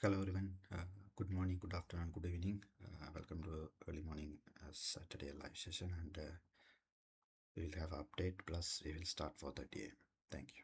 Hello everyone. Good morning, good afternoon, good evening. Welcome to early morning Saturday live session, and we will have update plus we will start for the day. Thank you.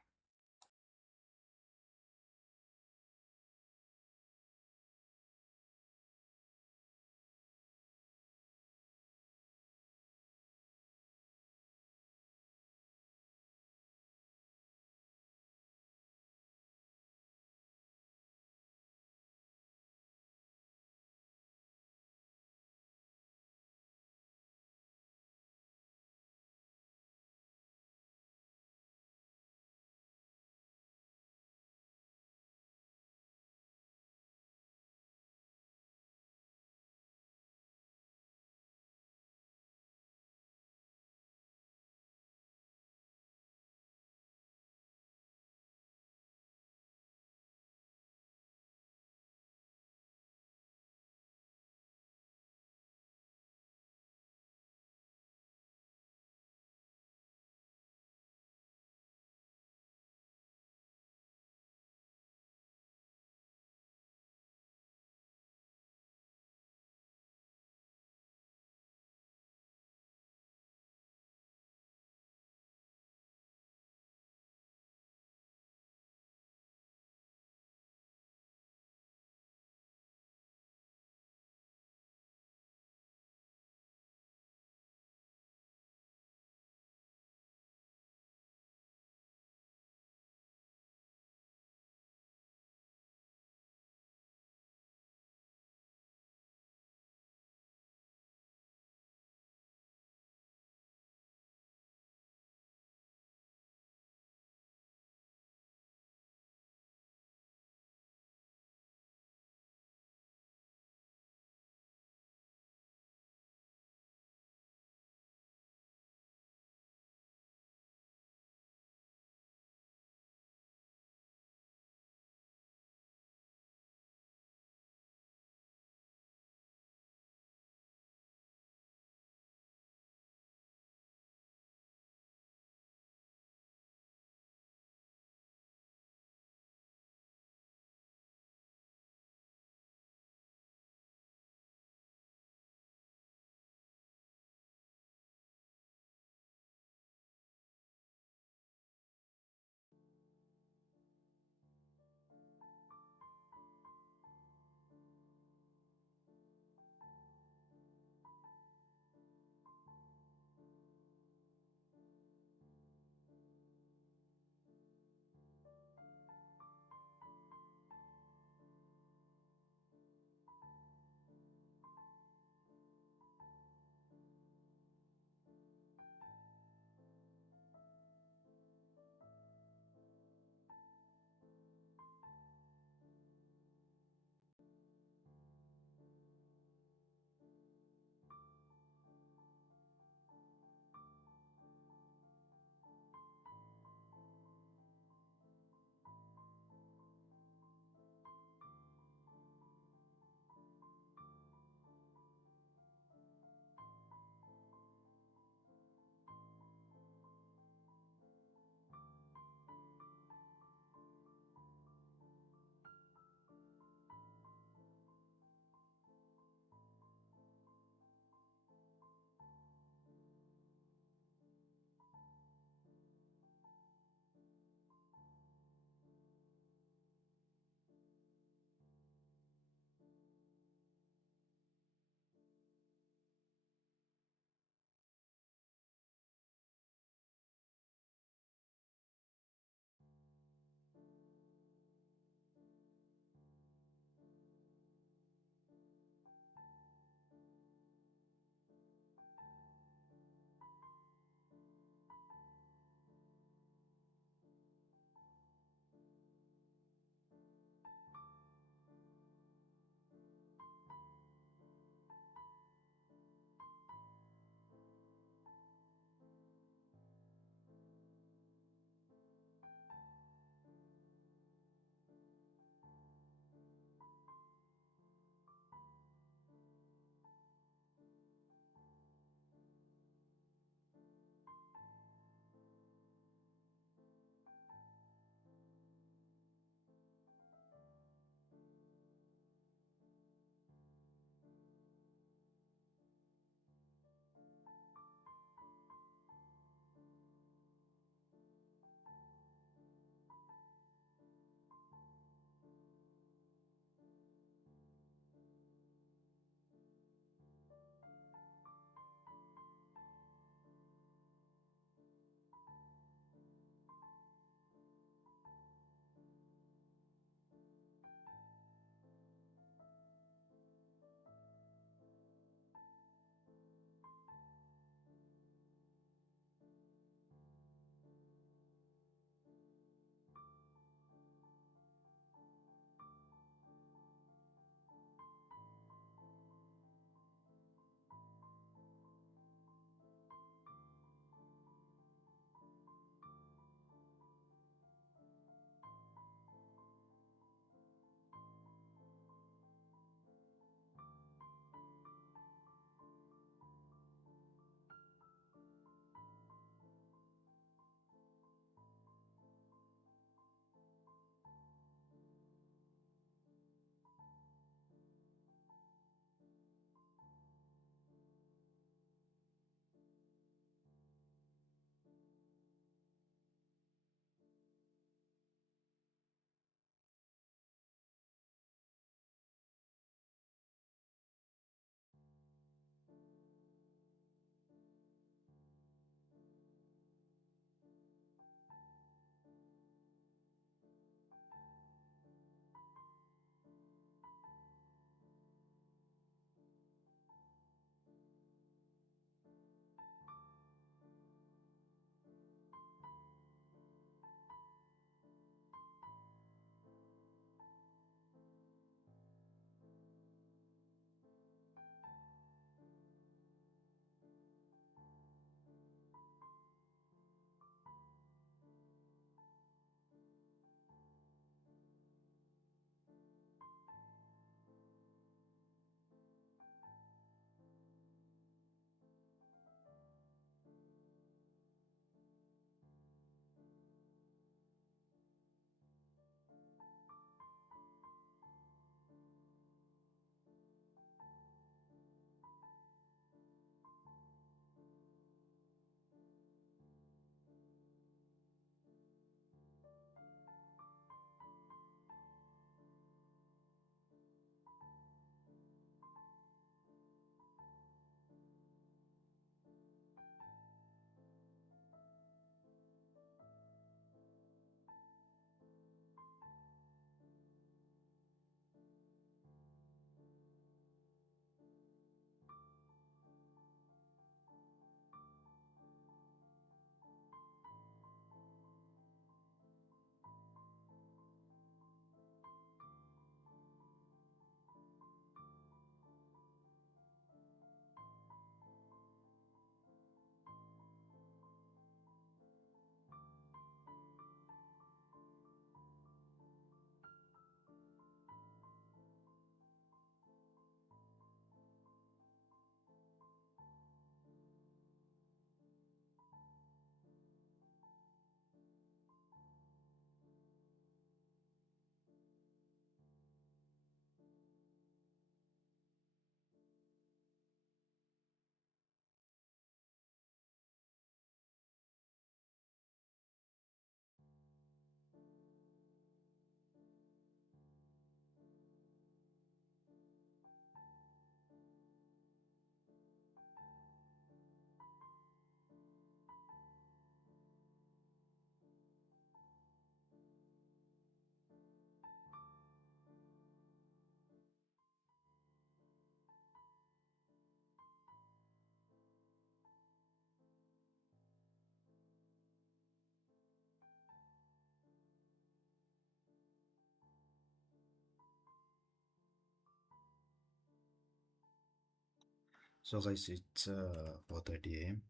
So guys, it's 4:30 a.m.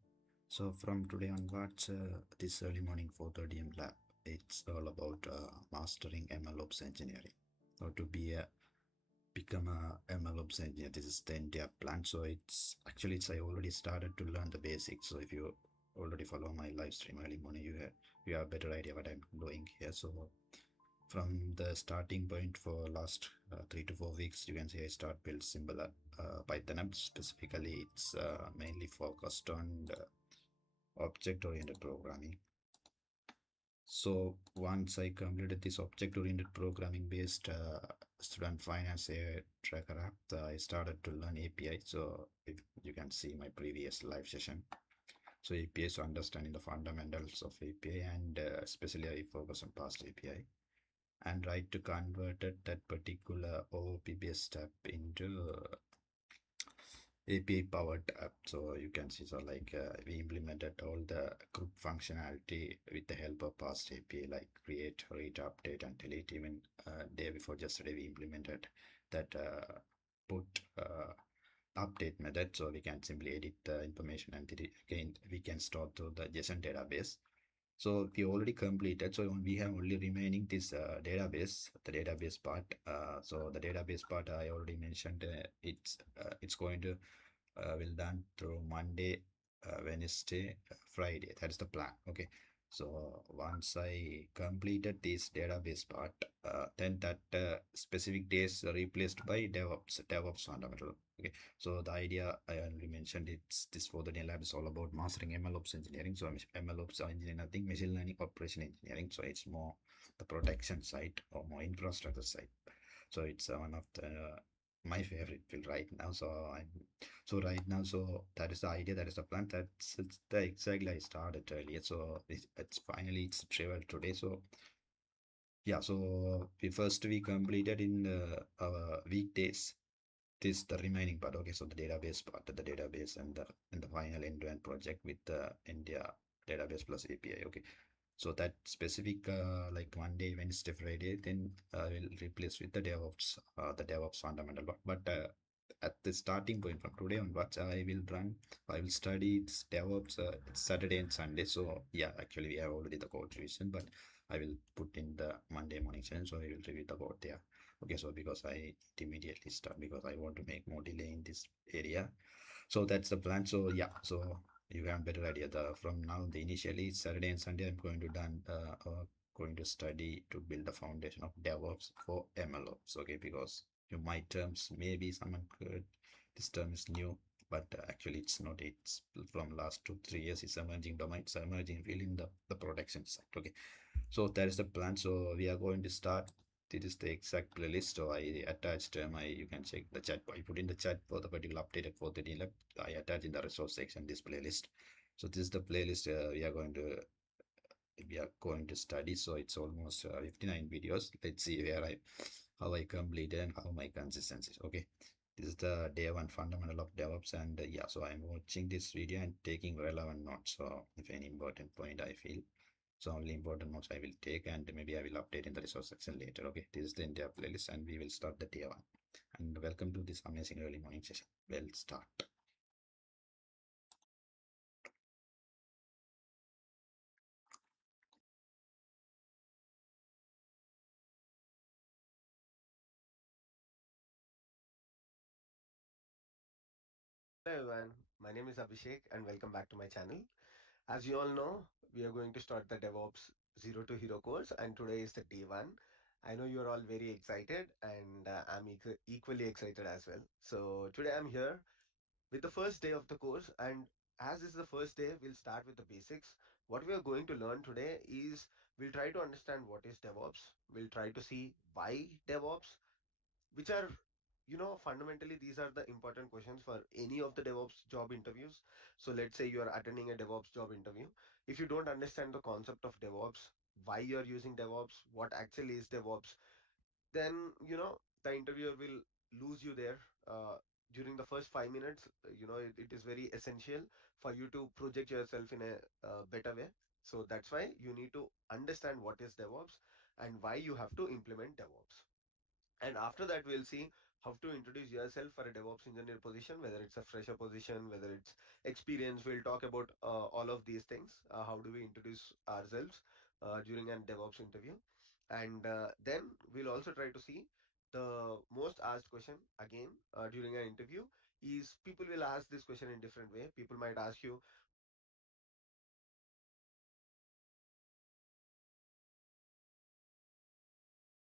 So from today onwards, this early morning 4:30 a.m. lab, it's all about mastering MLOps engineering. How to become a MLOps engineer. This is the entire plan. So it's I already started to learn the basics. So if you already follow my live stream early morning, you have a better idea what I'm doing here. So from the starting point for last 3 to 4 weeks, you can say I start build simple Python apps. Specifically, it's mainly focused on object-oriented programming. So once I completed this object-oriented programming based student finance tracker app, I started to learn API. So if you can see my previous live session. So API, so understanding the fundamentals of API, and especially I focus on past API and try to convert that particular OOP based app into API powered app. So you can see, so like we implemented all the group functionality with the help of past API, like create, read, update, and delete. Even day before yesterday, we implemented that put update method, so we can simply edit the information and again we can store to the JSON database. So we already completed. So we have only remaining this database, the database part. So the database part I already mentioned. It's going to will done through Monday, Wednesday, Friday. That's the plan. Okay. So once I completed this database part, then that specific days are replaced by DevOps fundamental. Okay. So the idea I already mentioned, it's this for the lab is all about mastering MLOps engineering. So MLOps engineering, I think machine learning operation engineering. So it's more the protection side or more infrastructure side. So it's one of the my favorite field right now. Right now, so that is the idea, that is the plan. That's it's the exactly I started earlier. So it's finally it's travel today. So yeah, so we completed in our weekdays. This the remaining part. Okay, so the database part, the database and the final end-to-end project with the India database plus API. Okay, so that specific like Monday, Wednesday, Friday, then we'll replace with the DevOps fundamental. But at the starting point from today onwards, I will study this DevOps Saturday and Sunday. So yeah, actually we have already the code revision, but I will put in the Monday morning session. So I will review the code there. Okay, so because I immediately start because I want to make more delay in this area. So that's the plan. So yeah, so you have a better idea. From now, the initially Saturday and Sunday, I'm going to study to build the foundation of DevOps for MLOps. Okay, because you my terms maybe someone could this term is new, but actually it's not. It's from last 2 3 years. It's emerging domain. It's emerging field in the production side. Okay, so that is the plan. So we are going to start. This is the exact playlist. So I attached my you can check the chat. I put in the chat for the particular update at 4:30 lab. I attached in the resource section this playlist. So this is the playlist we are going to study. So it's almost 59 videos. Let's see where I how I completed and how my consistency is. Okay, this is the day one fundamental of DevOps, and yeah, so I'm watching this video and taking relevant notes. So if any important point I feel, so only important notes I will take, and maybe I will update in the resource section later. Okay, this is the entire playlist and we will start the day one. And welcome to this amazing early morning session. We'll start. Hello everyone, my name is Abhishek and welcome back to my channel. As you all know, we are going to start the DevOps Zero to Hero course and today is the day one. I know you're all very excited and I'm equally excited as well. So today I'm here with the first day of the course, and as this is the first day, we'll start with the basics. What we are going to learn today is we'll try to understand what is DevOps, we'll try to see why DevOps, which are, fundamentally these are the important questions for any of the DevOps job interviews. So let's say you are attending a DevOps job interview. If you don't understand the concept of DevOps, why you are using DevOps, what actually is DevOps, then the interviewer will lose you there. During the first 5 minutes, it is very essential for you to project yourself in a better way. So that's why you need to understand what is DevOps and why you have to implement DevOps. And after that, we'll see how to introduce yourself for a DevOps engineer position, whether it's a fresher position, whether it's experience. We'll talk about all of these things. How do we introduce ourselves during a DevOps interview? And then we'll also try to see the most asked question again during an interview is people will ask this question in different way. People might ask you, what is the best technology that you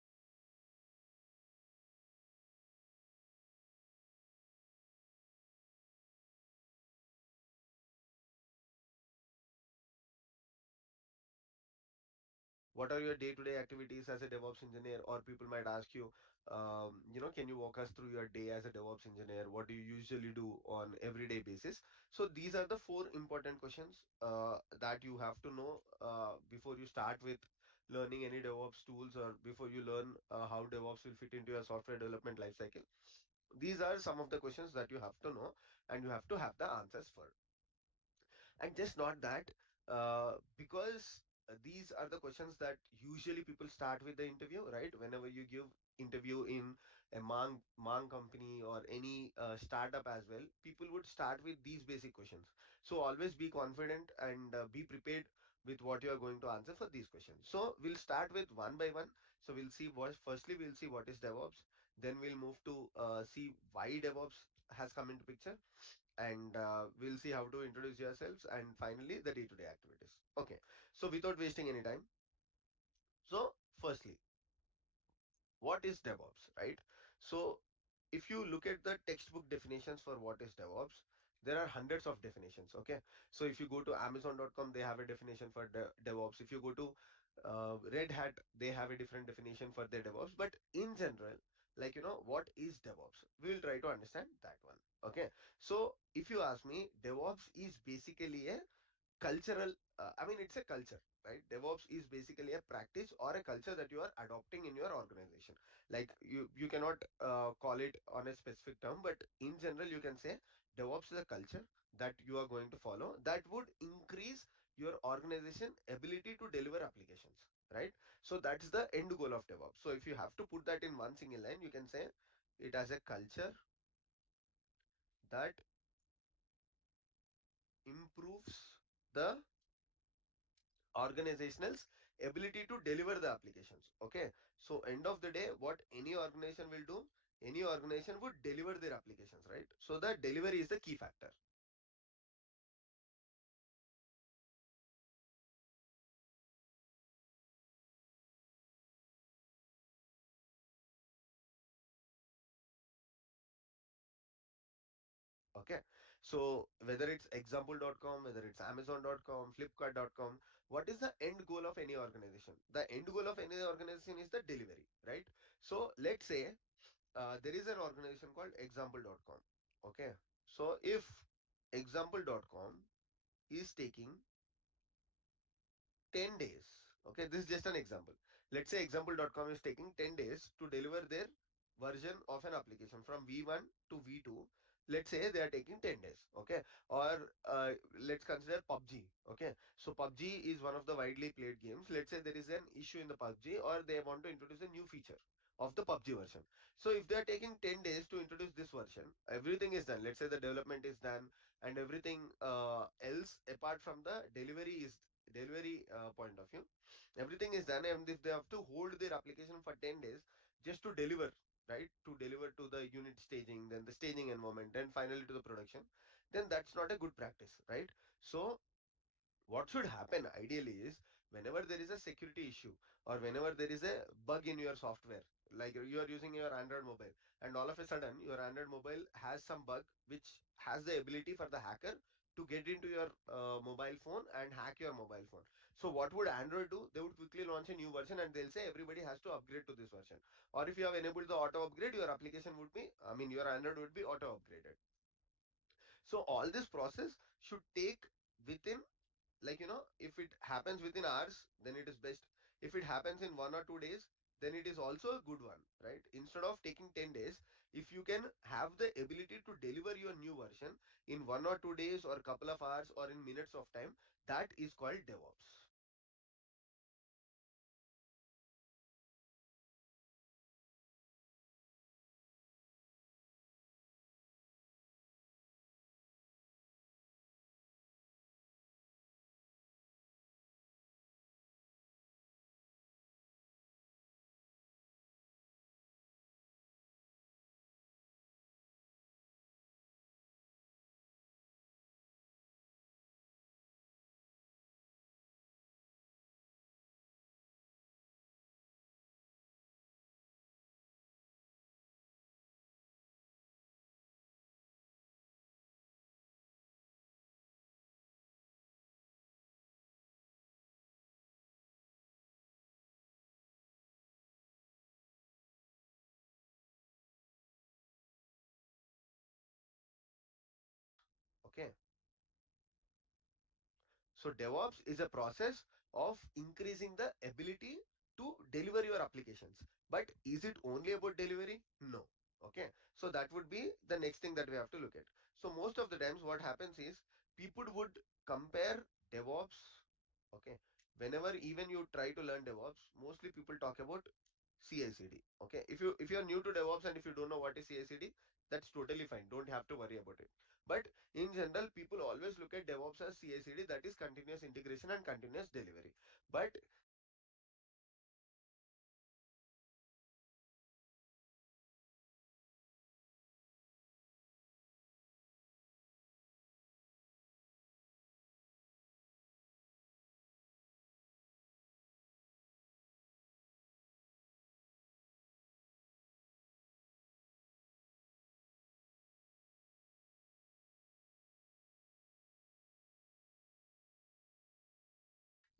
use for DevOps? What are your day-to-day activities as a DevOps engineer? Or people might ask you, can you walk us through your day as a DevOps engineer? What do you usually do on everyday basis? So these are the four important questions that you have to know before you start with learning any DevOps tools, or before you learn how DevOps will fit into your software development lifecycle. These are some of the questions that you have to know, and you have to have the answers for. And just not that, because these are the questions that usually people start with the interview, right? Whenever you give interview in a mang company or any startup as well, people would start with these basic questions. So always be confident and be prepared with what you are going to answer for these questions. So we'll start with one by one. So we'll see what, firstly we'll see what is DevOps, then we'll move to see why DevOps has come into picture, and we'll see how to introduce yourselves, and finally the day-to-day activities. Okay, so without wasting any time, so firstly, what is DevOps, right? So if you look at the textbook definitions for what is DevOps, there are hundreds of definitions. Okay, so if you go to Amazon.com, they have a definition for DevOps. If you go to Red Hat, they have a different definition for their DevOps. But in general, like, what is DevOps? We will try to understand that one. Okay, so if you ask me, DevOps is basically a cultural, it's a culture, right? DevOps is basically a practice or a culture that you are adopting in your organization. Like, you cannot call it on a specific term, but in general you can say DevOps is a culture that you are going to follow that would increase your organization ability to deliver applications, right? So that's the end goal of DevOps. So if you have to put that in one single line, you can say it as a culture that improves the organizational's ability to deliver the applications. Okay, so end of the day, what any organization will do, any organization would deliver their applications, right? So the delivery is the key factor. Okay, so whether it's example.com, whether it's amazon.com, flipkart.com, what is the end goal of any organization? The end goal of any organization is the delivery, right? So let's say there is an organization called example.com. Okay, so if example.com is taking 10 days. Okay, this is just an example. Let's say example.com is taking 10 days to deliver their version of an application from V1 to V2. Let's say they are taking 10 days. Okay, or let's consider PUBG. Okay, so PUBG is one of the widely played games. Let's say there is an issue in the PUBG, or they want to introduce a new feature of the PUBG version. So if they are taking 10 days to introduce this version, everything is done. Let's say the development is done, and everything else apart from the delivery point of view, everything is done. And if they have to hold their application for 10 days just to deliver, right, to deliver to the unit staging, then the staging environment, and finally to the production, then that's not a good practice, right? So what should happen ideally is, whenever there is a security issue, or whenever there is a bug in your software, like you are using your Android mobile, and all of a sudden your Android mobile has some bug which has the ability for the hacker to get into your mobile phone and hack your mobile phone. So what would Android do? They would quickly launch a new version, and they'll say everybody has to upgrade to this version. Or if you have enabled the auto upgrade, your application would be, your Android would be auto upgraded. So all this process should take within, like, if it happens within hours, then it is best. If it happens in 1 or 2 days, then it is also a good one, right? Instead of taking 10 days, if you can have the ability to deliver your new version in 1 or 2 days, or couple of hours, or in minutes of time, that is called DevOps. So DevOps is a process of increasing the ability to deliver your applications. But is it only about delivery? No. Okay. So that would be the next thing that we have to look at. So most of the times what happens is people would compare DevOps. Okay. Whenever even you try to learn DevOps, mostly people talk about CI/CD. Okay. If you're new to DevOps and if you don't know what is CI/CD, that's totally fine. Don't have to worry about it. But in general, people always look at DevOps as CI/CD, that is continuous integration and continuous delivery. But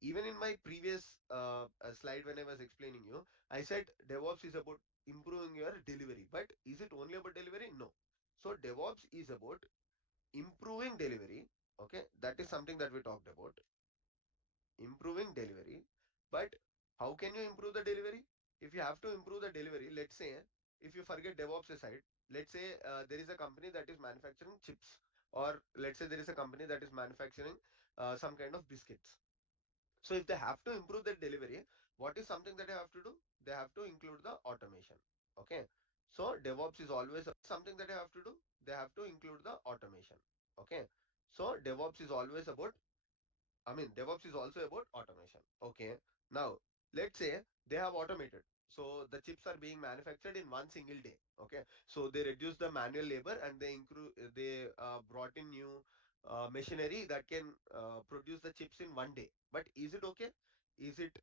even in my previous slide when I was explaining you, I said DevOps is about improving your delivery. But is it only about delivery? No. So DevOps is about improving delivery. Okay, that is something that we talked about. Improving delivery. But how can you improve the delivery? If you have to improve the delivery, let's say if you forget DevOps aside, let's say there is a company that is manufacturing chips, or let's say there is a company that is manufacturing some kind of biscuits. So if they have to improve their delivery, what is something that they have to do? They have to include the automation. Okay. So DevOps is always something that they have to do. They have to include the automation. Okay. So DevOps is always about, I mean, DevOps is also about automation. Okay. Now, let's say they have automated. So the chips are being manufactured in one single day. Okay. So they reduce the manual labor and they brought in new machinery that can produce the chips in one day. But is it okay? Is it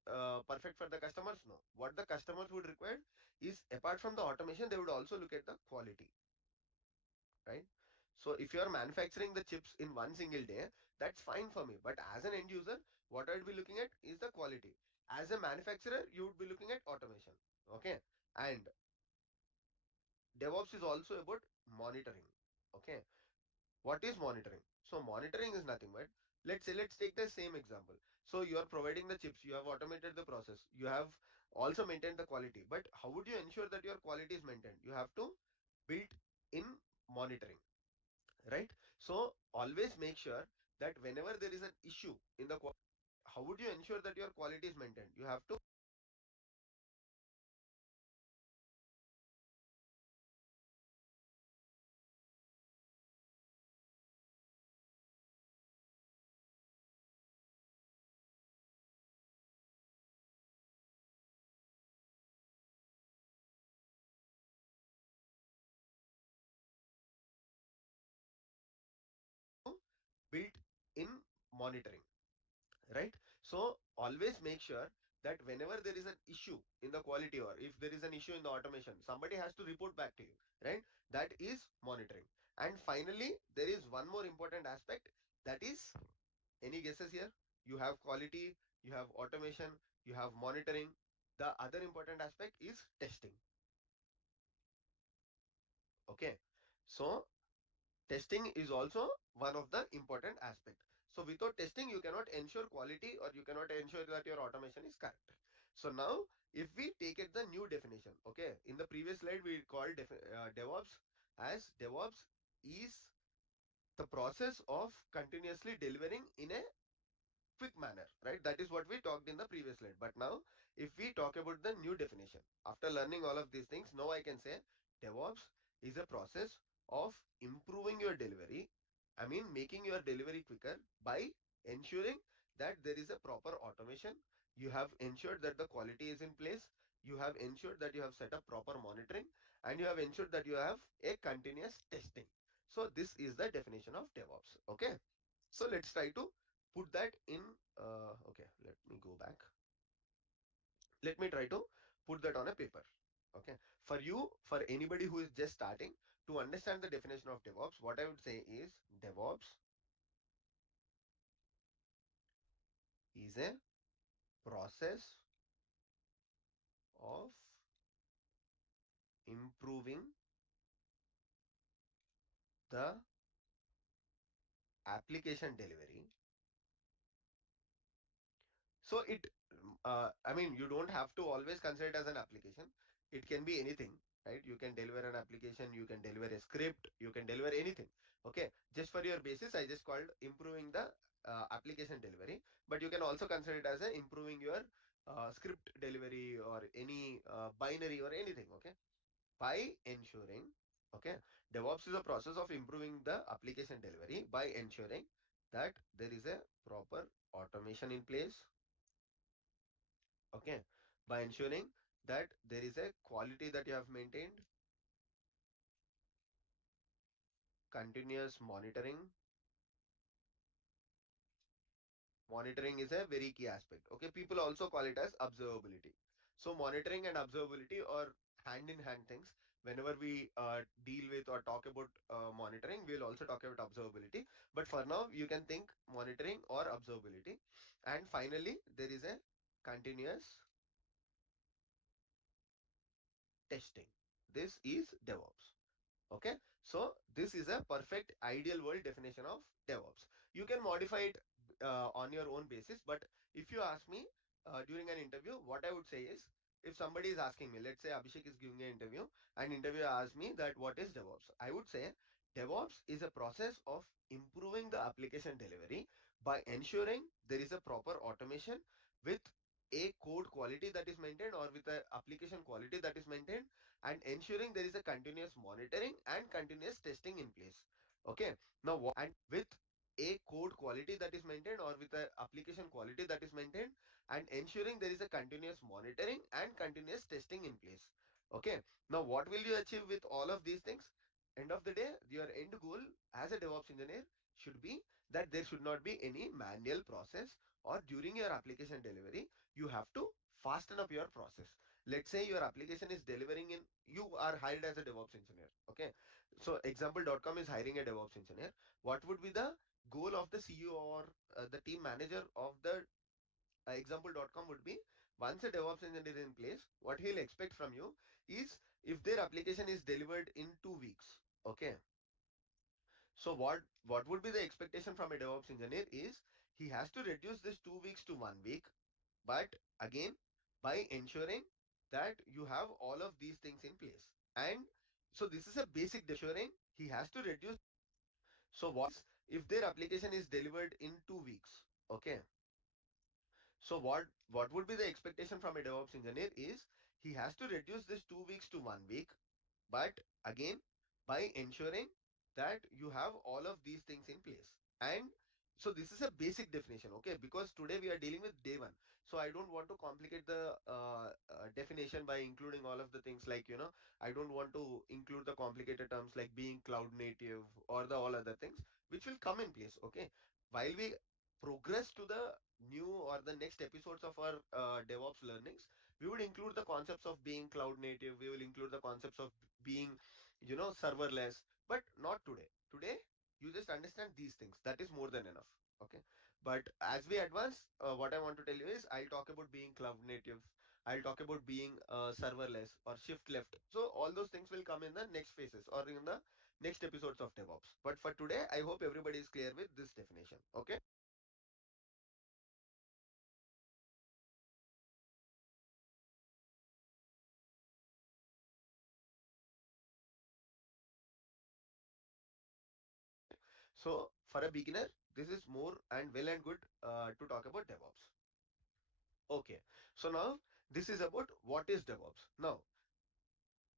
perfect for the customers? No. What the customers would require is, apart from the automation, they would also look at the quality, right? So if you are manufacturing the chips in one single day, that's fine for me. But as an end user, what I would be looking at is the quality. As a manufacturer, you would be looking at automation. Okay. And DevOps is also about monitoring. Okay. What is monitoring? So monitoring is nothing but, let's take the same example. So you are providing the chips, you have automated the process, you have also maintained the quality. But how would you ensure that your quality is maintained? You have to build in monitoring, right? So always make sure that whenever there is an issue in the quality, how would you ensure that your quality is maintained? You have to build in monitoring, right? So always make sure that whenever there is an issue in the quality, or if there is an issue in the automation, somebody has to report back to you, right? That is monitoring. And finally, there is one more important aspect, that is, any guesses here? You have quality, you have automation, you have monitoring. The other important aspect is testing. Okay. So testing is also one of the important aspect. So without testing, you cannot ensure quality, or you cannot ensure that your automation is correct. So now, if we take it the new definition, okay, in the previous slide we called DevOps as, DevOps is the process of continuously delivering in a quick manner, right? That is what we talked in the previous slide. But now, if we talk about the new definition, after learning all of these things, now I can say DevOps is a process of improving your delivery. I mean, making your delivery quicker by ensuring that there is a proper automation. You have ensured that the quality is in place. You have ensured that you have set up proper monitoring, and you have ensured that you have a continuous testing. So this is the definition of DevOps. Okay. So let's try to put that in. Okay, let me go back. Let me try to put that on a paper. Okay. For you, for anybody who is just starting to understand the definition of DevOps, what I would say is DevOps is a process of improving the application delivery So I mean, you don't have to always consider it as an application. It can be anything, right? You can deliver an application, you can deliver a script, you can deliver anything. Okay, just for your basis, I just called improving the application delivery, but you can also consider it as a improving your script delivery or any binary or anything. Okay, by ensuring, okay, DevOps is a process of improving the application delivery by ensuring that there is a proper automation in place. Okay, by ensuring that there is a quality that you have maintained, continuous monitoring. Monitoring is a very key aspect. Okay, people also call it as observability. So monitoring and observability are hand in hand things. Whenever we deal with or talk about monitoring, we'll also talk about observability, but for now you can think monitoring or observability. And finally there is a continuous testing. This is DevOps. Okay, so this is a perfect ideal world definition of DevOps. You can modify it on your own basis, but if you ask me during an interview, what I would say is, if somebody is asking me, let's say Abhishek is giving an interview, and interviewer asks me that what is DevOps, I would say DevOps is a process of improving the application delivery by ensuring there is a proper automation with a code quality that is maintained, or with a application quality that is maintained, and ensuring there is a continuous monitoring and continuous testing in place. Okay, now and with a code quality that is maintained, or with a application quality that is maintained, and ensuring there is a continuous monitoring and continuous testing in place. Okay, now what will you achieve with all of these things? End of the day, your end goal as a DevOps engineer should be that there should not be any manual process, or during your application delivery you have to fasten up your process. Let's say your application is delivering in, you are hired as a DevOps engineer. Okay, so example.com is hiring a DevOps engineer. What would be the goal of the CEO or the team manager of the example.com would be, once a DevOps engineer is in place, what he'll expect from you is, if their application is delivered in 2 weeks, okay, so what would be the expectation from a DevOps engineer is, he has to reduce this 2 weeks to 1 week, but again, by ensuring that you have all of these things in place. And so this is a basic ensuring he has to reduce. So what if their application is delivered in 2 weeks? Okay. So what would be the expectation from a DevOps engineer is, he has to reduce this 2 weeks to 1 week, but again, by ensuring that you have all of these things in place. And so this is a basic definition. Okay, because today we are dealing with day one, so I don't want to complicate the definition by including all of the things, like, I don't want to include the complicated terms like being cloud native or the all other things which will come in place. Okay, while we progress to the new or the next episodes of our DevOps learnings, we would include the concepts of being cloud native, we will include the concepts of being, serverless, but not today. Today you just understand these things, that is more than enough. Okay, but as we advance, what I want to tell you is, I'll talk about being cloud native, I'll talk about being serverless or shift left. So all those things will come in the next phases or in the next episodes of DevOps, but for today I hope everybody is clear with this definition. Okay. So for a beginner, this is more and well and good to talk about DevOps. Okay. So now this is about what is DevOps. Now,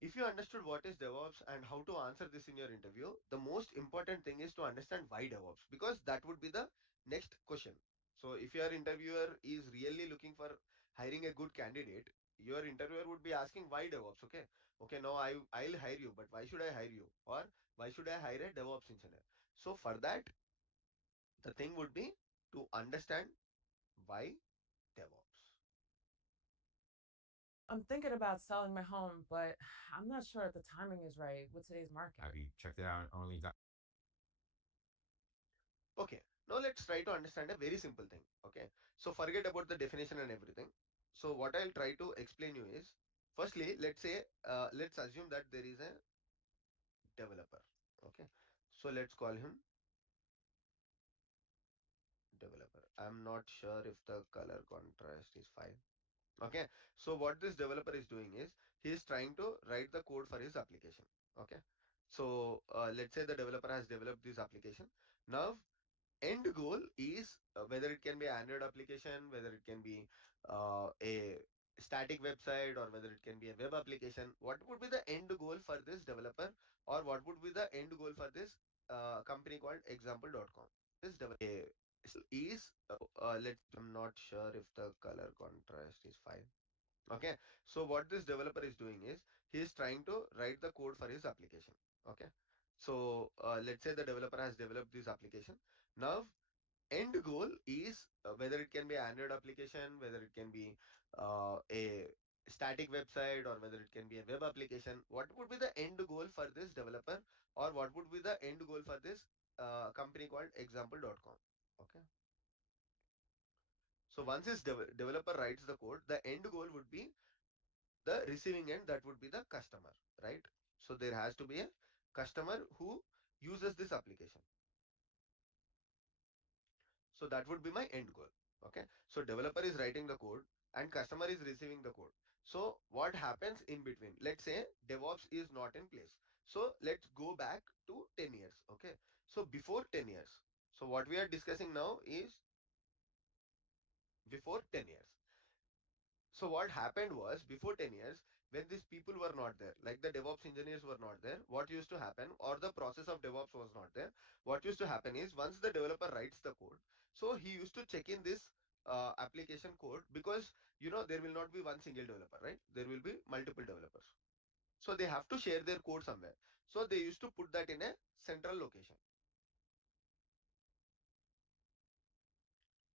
if you understood what is DevOps and how to answer this in your interview, the most important thing is to understand why DevOps, because that would be the next question. So if your interviewer is really looking for hiring a good candidate, your interviewer would be asking why DevOps. Okay. Okay, now I'll hire you, but why should I hire you? Or why should I hire a DevOps engineer? So for that, the thing would be to understand why DevOps. I'm thinking about selling my home, but I'm not sure if the timing is right with today's market. Have you checked it out? Only got Okay, now let's try to understand a very simple thing. Okay, so forget about the definition and everything. So what I'll try to explain you is, firstly, let's assume that there is a developer. Okay, so let's call him developer. I'm not sure if the color contrast is fine. Okay, so what this developer is doing is he is trying to write the code for his application. Okay, so let's say the developer has developed this application. Now end goal is whether it can be an Android application, whether it can be a static website, or whether it can be a web application. What would be the end goal for this developer, or what would be the end goal for this company called example.com? This developer is let's I'm not sure if the color contrast is fine. Okay, so what this developer is doing is he is trying to write the code for his application. Okay, so let's say the developer has developed this application. Now end goal is whether it can be an Android application, whether it can be a static website, or whether it can be a web application. What would be the end goal for this developer, or what would be the end goal for this company called example.com? Okay, so once this developer writes the code, the end goal would be the receiving end, that would be the customer, right? So there has to be a customer who uses this application. So that would be my end goal. Okay, so developer is writing the code and customer is receiving the code. So what happens in between? Let's say DevOps is not in place. So let's go back to 10 years. Okay, so before 10 years, so what we are discussing now is before 10 years. So what happened was before 10 years, when these people were not there, like the DevOps engineers were not there, what used to happen, or the process of DevOps was not there, what used to happen is once the developer writes the code, so he used to check in this application code, because there will not be one single developer, right? There will be multiple developers. So they have to share their code somewhere. So they used to put that in a central location.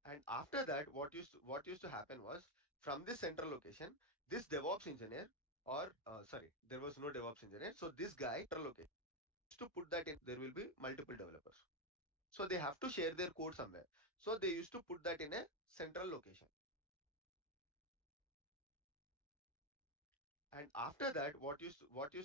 And after that, what used to happen was from this central location, this DevOps engineer, or sorry, there was no DevOps engineer. So this guy location used to put that in. There will be multiple developers. So they have to share their code somewhere. So they used to put that in a central location. And after that, what used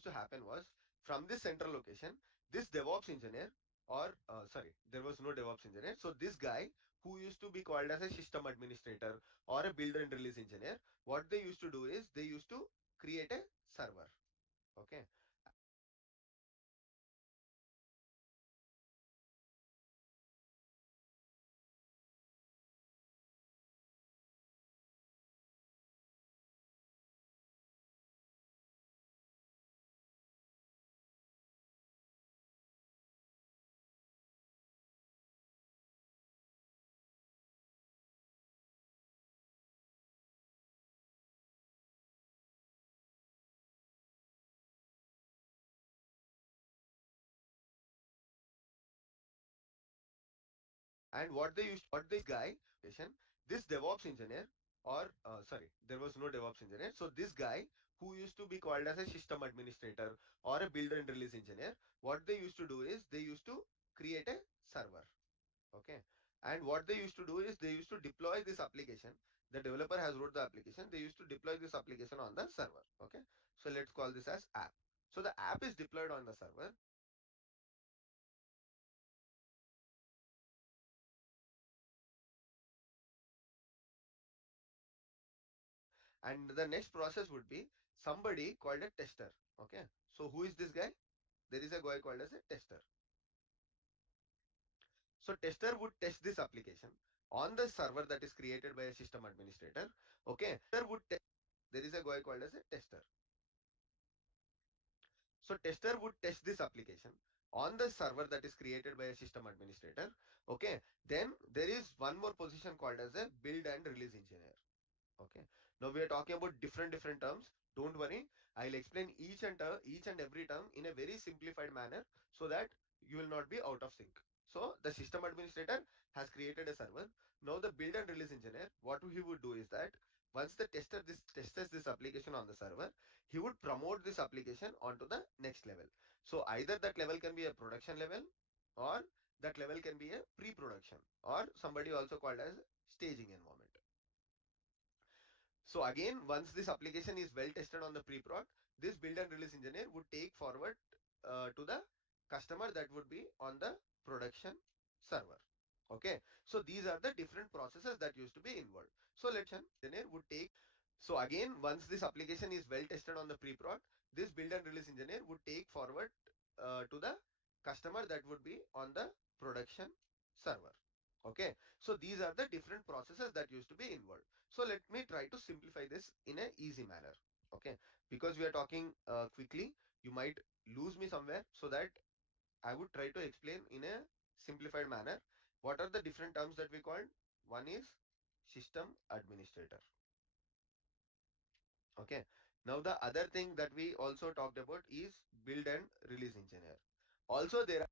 to happen was from this central location, this DevOps engineer, or sorry, there was no DevOps engineer. So this guy who used to be called as a system administrator or a build and release engineer, what they used to do is they used to create a server. Okay. And what this guy station, this DevOps engineer, or sorry, there was no DevOps engineer. So this guy who used to be called as a system administrator or a build and release engineer, what they used to do is they used to create a server. Okay, and what they used to do is they used to deploy this application. The developer has wrote the application. They used to deploy this application on the server. Okay, so let's call this as app. So the app is deployed on the server. And the next process would be somebody called a tester. Okay, so who is this guy? There is a guy called as a tester. So tester would test this application on the server that is created by a system administrator. Okay, there is a guy called as a tester. So tester would test this application on the server that is created by a system administrator. Okay, then there is one more position called as a build and release engineer. Okay, now we are talking about different terms. Don't worry, I'll explain each and every term in a very simplified manner, so that you will not be out of sync. So the system administrator has created a server. Now the build and release engineer, what he would do is that once the testers this application on the server, he would promote this application onto the next level. So either that level can be a production level, or that level can be a pre-production, or somebody also called as staging environment. So again, once this application is well tested on the pre-prod, this build and release engineer would take forward to the customer, that would be on the production server. Okay, so these are the different processes that used to be involved. So engineer would take, so again, once this application is well tested on the pre-prod, this build and release engineer would take forward to the customer that would be on the production server. Okay, so these are the different processes that used to be involved. So let me try to simplify this in a easy manner. Okay, because we are talking quickly, you might lose me somewhere, so that I would try to explain in a simplified manner. What are the different terms that we called? One is system administrator. Okay. Now the other thing that we also talked about is build and release engineer. Also there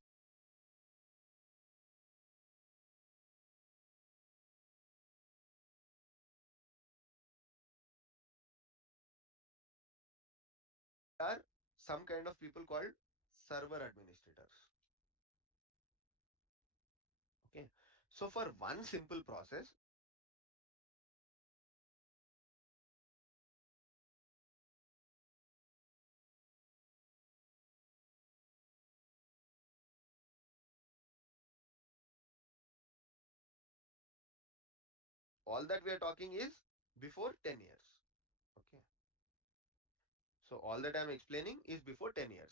are some kind of people called server administrators. Okay. So for one simple process, all that we are talking is before 10 years. Okay. So all that I am explaining is before 10 years.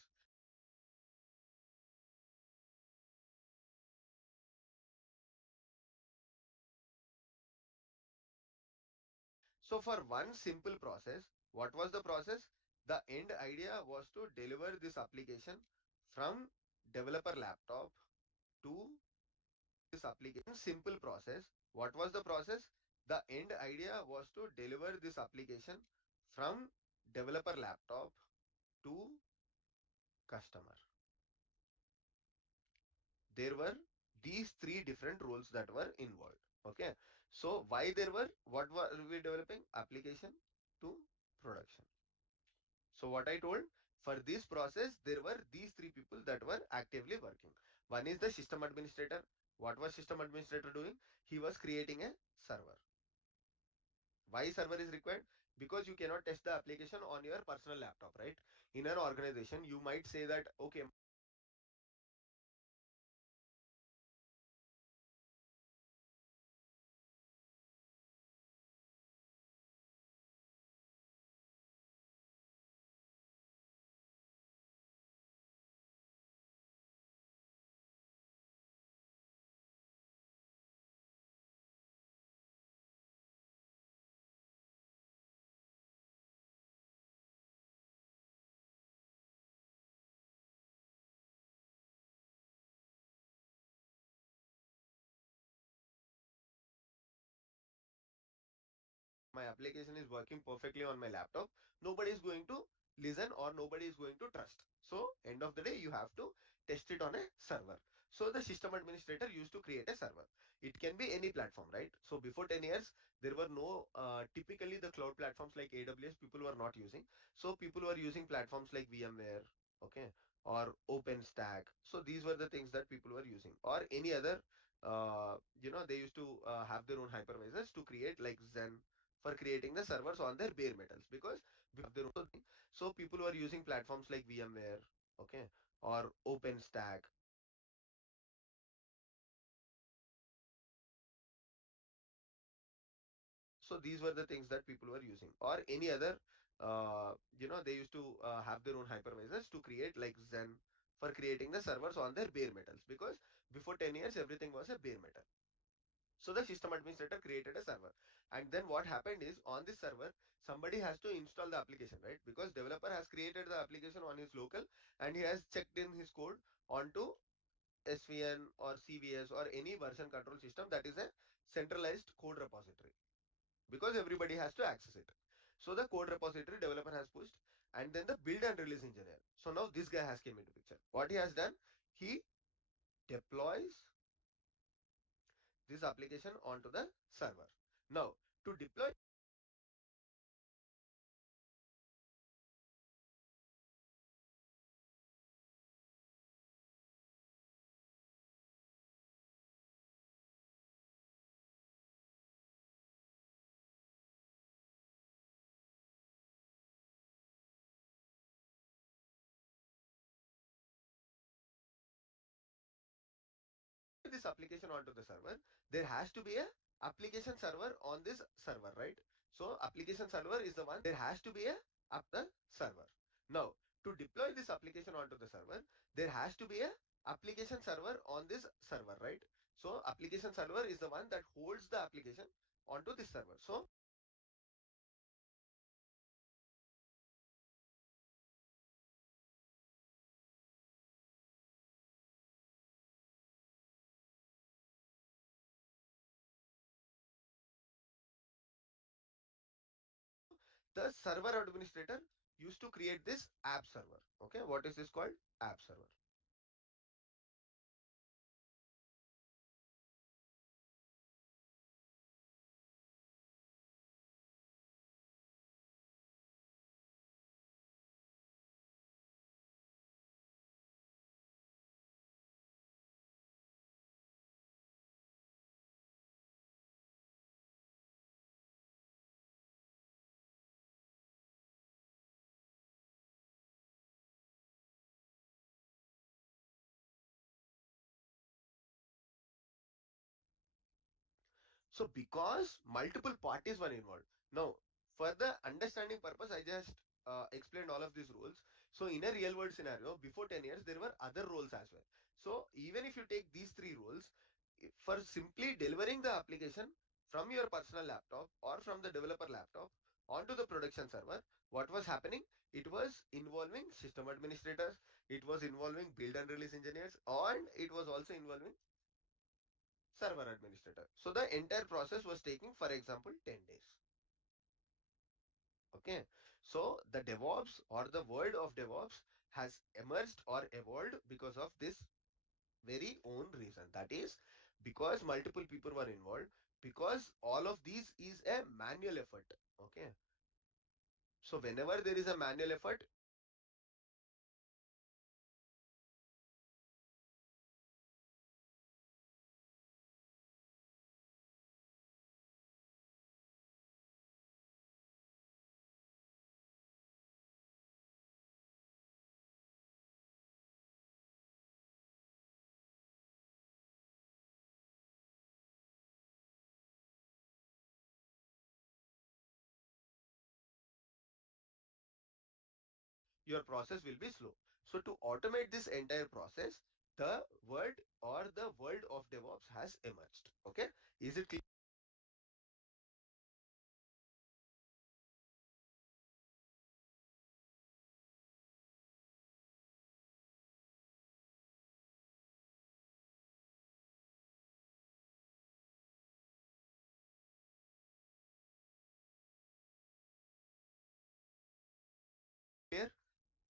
So for one simple process, what was the process? The end idea was to deliver this application from developer laptop to this application. Simple process. What was the process? The end idea was to deliver this application from developer laptop to customer. There were these three different roles that were involved. Okay. So why there were, what were we developing? Application to production. So what I told, for this process, there were these three people that were actively working. One is the system administrator. What was system administrator doing? He was creating a server. Why server is required? Because you cannot test the application on your personal laptop, right? In an organization, you might say that, okay, my application is working perfectly on my laptop, nobody is going to listen or nobody is going to trust. So end of the day, you have to test it on a server. So the system administrator used to create a server. It can be any platform, right? So before 10 years, there were no, typically the cloud platforms like AWS, people were not using. So people were using platforms like VMware, okay, or OpenStack. So these were the things that people were using, or any other, they used to have their own hypervisors to create like Zen for creating the servers on their bare metals, because we have their own thing. So people were using platforms like VMware, okay, or OpenStack. So these were the things that people were using, or any other, they used to have their own hypervisors to create like Zen for creating the servers on their bare metals, because before 10 years everything was a bare metal. So the system administrator created a server, and then what happened is, on this server somebody has to install the application, right? Because developer has created the application on his local, and he has checked in his code onto SVN or CVS or any version control system, that is a centralized code repository, because everybody has to access it. So the code repository developer has pushed, and then the build and release engineer. So now this guy has came into picture. What he has done, he deploys this application onto the server. Now to deploy this application onto the server, there has to be a application server on this server, right? So application server is the one, there has to be a up the server. Now, to deploy this application onto the server, there has to be a application server on this server, right? So application server is the one that holds the application onto this server. So the server administrator used to create this app server. Okay, what is this called? App server. So because multiple parties were involved. Now, for the understanding purpose, I just explained all of these rules. So in a real world scenario, before 10 years, there were other roles as well. So even if you take these three rules, for simply delivering the application from your personal laptop or from the developer laptop onto the production server, what was happening? It was involving system administrators, it was involving build and release engineers, and it was also involving server administrator. So the entire process was taking, for example, 10 days. Okay. So the DevOps or the world of DevOps has emerged or evolved because of this very own reason. That is because multiple people were involved, because all of these is a manual effort. Okay. So whenever there is a manual effort, your process will be slow. So to automate this entire process, the word or the world of DevOps has emerged. Okay. Is it clear?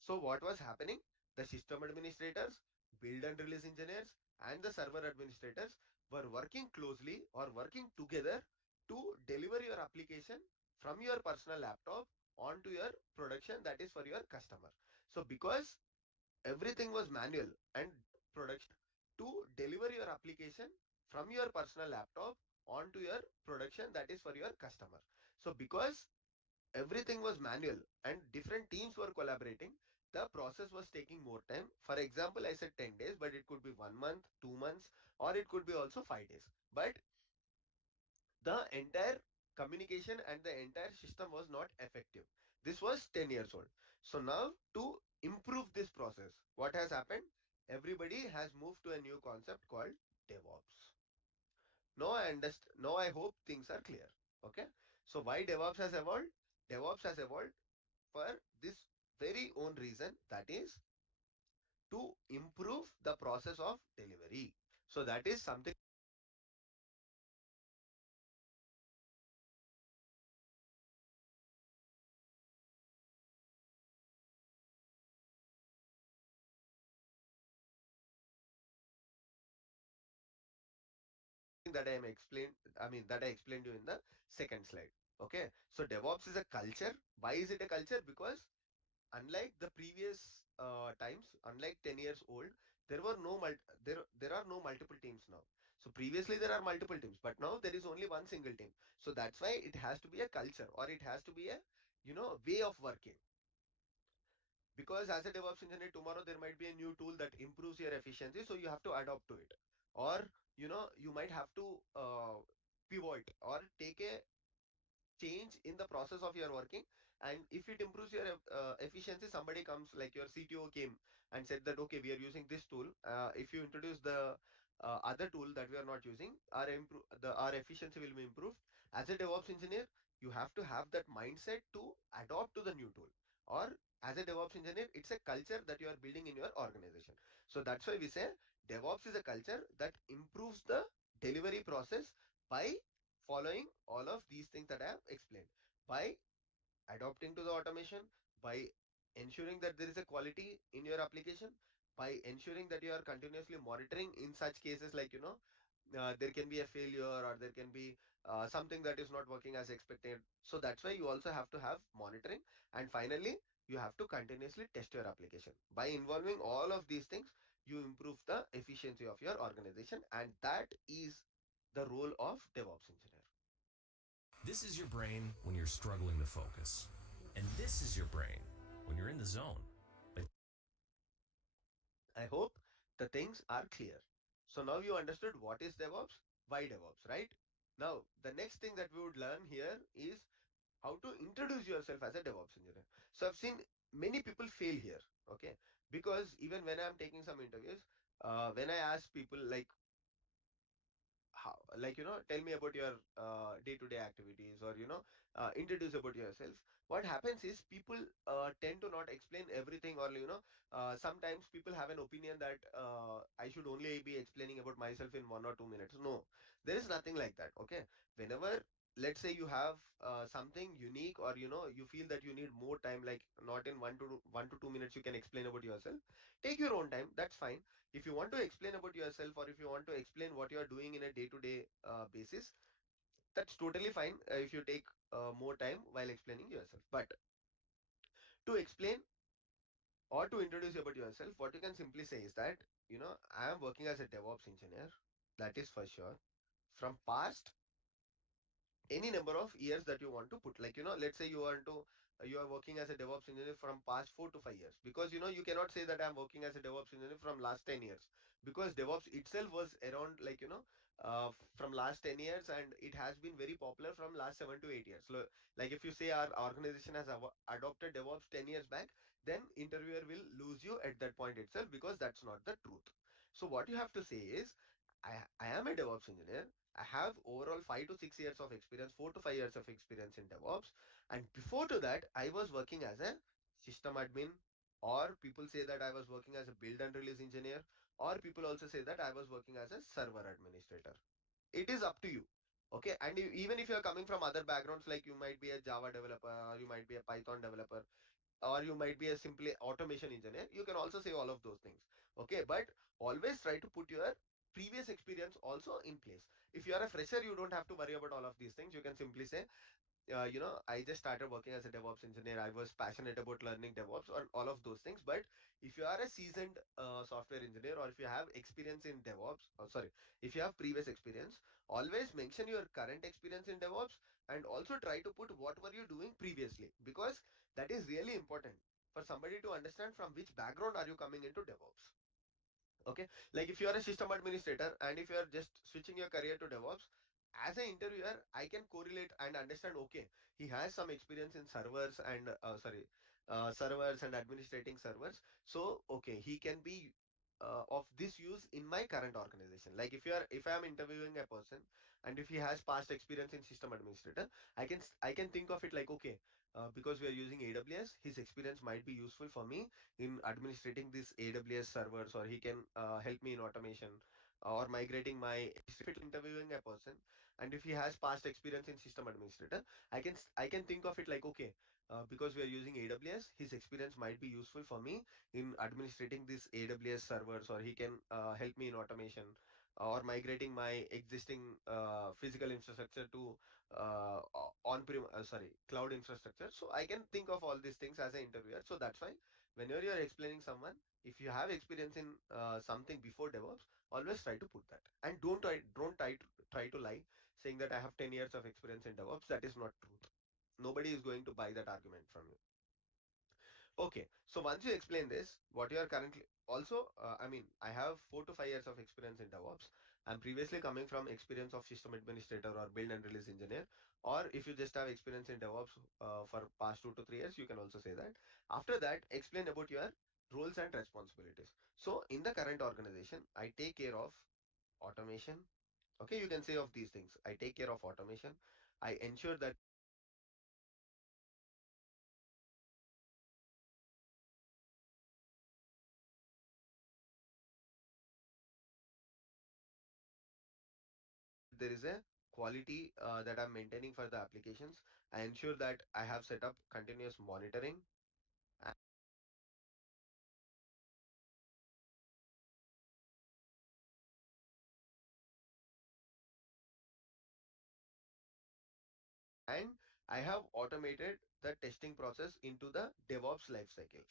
So what was happening? The system administrators, build and release engineers, and the server administrators were working closely or working together to deliver your application from your personal laptop onto your production, that is for your customer. So because everything was manual and production, to deliver your application from your personal laptop onto your production, that is for your customer. So because everything was manual and different teams were collaborating, the process was taking more time. For example, I said 10 days, but it could be 1 month, 2 months, or it could be also 5 days. But the entire communication and the entire system was not effective. This was 10 years old. So now to improve this process, what has happened? Everybody has moved to a new concept called DevOps. Now I understand. Now I hope things are clear. Okay. So why DevOps has evolved? DevOps has evolved for this very own reason, that is to improve the process of delivery. So that is something that I am explained, I mean that I explained you in the second slide. Okay. So DevOps is a culture. Why is it a culture? Because unlike the previous times, unlike 10 years old, there were no there are no multiple teams now. So previously there are multiple teams, but now there is only one single team. So that's why it has to be a culture, or it has to be a way of working. Because as a DevOps engineer, tomorrow there might be a new tool that improves your efficiency, so you have to adopt to it. or you might have to pivot or take a change in the process of your working. And if it improves your efficiency, somebody comes, like your CTO came and said that okay, we are using this tool, if you introduce the other tool that we are not using, our efficiency will be improved. As a DevOps engineer, you have to have that mindset to adopt to the new tool. Or as a DevOps engineer, it's a culture that you are building in your organization. So that's why we say DevOps is a culture that improves the delivery process by following all of these things that I have explained, by adopting to the automation, by ensuring that there is a quality in your application, by ensuring that you are continuously monitoring in such cases, like there can be a failure, or there can be something that is not working as expected. So that's why you also have to have monitoring. And finally, you have to continuously test your application. By involving all of these things, you improve the efficiency of your organization, and that is the role of DevOps engineer. This is your brain when you're struggling to focus. And this is your brain when you're in the zone. But I hope the things are clear. So now you understood what is DevOps, why DevOps, right? Now, the next thing that we would learn here is how to introduce yourself as a DevOps engineer. So I've seen many people fail here, okay? Because even when I'm taking some interviews, when I ask people like, how, like tell me about your day-to-day activities, or introduce about yourself, what happens is people tend to not explain everything, or sometimes people have an opinion that I should only be explaining about myself in 1 or 2 minutes. No, there is nothing like that, okay? Whenever, let's say you have something unique, or you feel that you need more time, like not in 1 to 2 minutes you can explain about yourself, take your own time, that's fine. If you want to explain about yourself, or if you want to explain what you are doing in a day-to-day basis, that's totally fine if you take more time while explaining yourself. But to explain or to introduce about yourself, what you can simply say is that I am working as a DevOps engineer, that is for sure, from past any number of years that you want to put. Like let's say you want to you are working as a DevOps engineer from past 4 to 5 years, because you cannot say that I'm working as a DevOps engineer from last 10 years, because DevOps itself was around, like from last 10 years, and it has been very popular from last 7 to 8 years. Like if you say our organization has adopted DevOps 10 years back, then interviewer will lose you at that point itself, because that's not the truth. So what you have to say is, I am a DevOps engineer. I have overall 5 to 6 years of experience, 4 to 5 years of experience in DevOps. And before to that, I was working as a system admin, or people say that I was working as a build and release engineer, or people also say that I was working as a server administrator. It is up to you. Okay, and even if you're coming from other backgrounds, like you might be a Java developer, or you might be a Python developer, or you might be a simply automation engineer, you can also say all of those things. Okay, but always try to put your previous experience also in place. If you are a fresher, you don't have to worry about all of these things. You can simply say, I just started working as a DevOps engineer. I was passionate about learning DevOps, or all of those things. But if you are a seasoned software engineer, or if you have experience in DevOps, or sorry, if you have previous experience, always mention your current experience in DevOps, and also try to put what were you doing previously, because that is really important for somebody to understand from which background are you coming into DevOps. Okay, like if you are a system administrator, and if you are just switching your career to DevOps, as an interviewer, I can correlate and understand, okay, he has some experience in servers and servers and administrating servers. So okay, he can be of this use in my current organization. Like if I am interviewing a person, and if he has past experience in system administrator, I can think of it like, okay, because we are using AWS, his experience might be useful for me in administrating this AWS servers, or he can help me in automation or migrating my. If it interviewing a person, and if he has past experience in system administrator, I can think of it like, okay, because we are using AWS, his experience might be useful for me in administrating this AWS servers, or he can help me in automation or migrating my existing physical infrastructure to on-prem, sorry, cloud infrastructure. So I can think of all these things as an interviewer. So that's why whenever you're explaining someone, if you have experience in something before DevOps, always try to put that, and don't try to lie, saying that I have 10 years of experience in DevOps. That is not truth. Nobody is going to buy that argument from you. Okay, so once you explain this, what you are currently also, I mean, I have 4 to 5 years of experience in DevOps. I'm previously coming from experience of system administrator or build and release engineer, or if you just have experience in DevOps for past 2 to 3 years, you can also say that. After that, explain about your roles and responsibilities. So in the current organization, I take care of automation. Okay, you can say of these things. I take care of automation. I ensure that there is a quality that I'm maintaining for the applications. I ensure that I have set up continuous monitoring and I have automated the testing process into the DevOps lifecycle.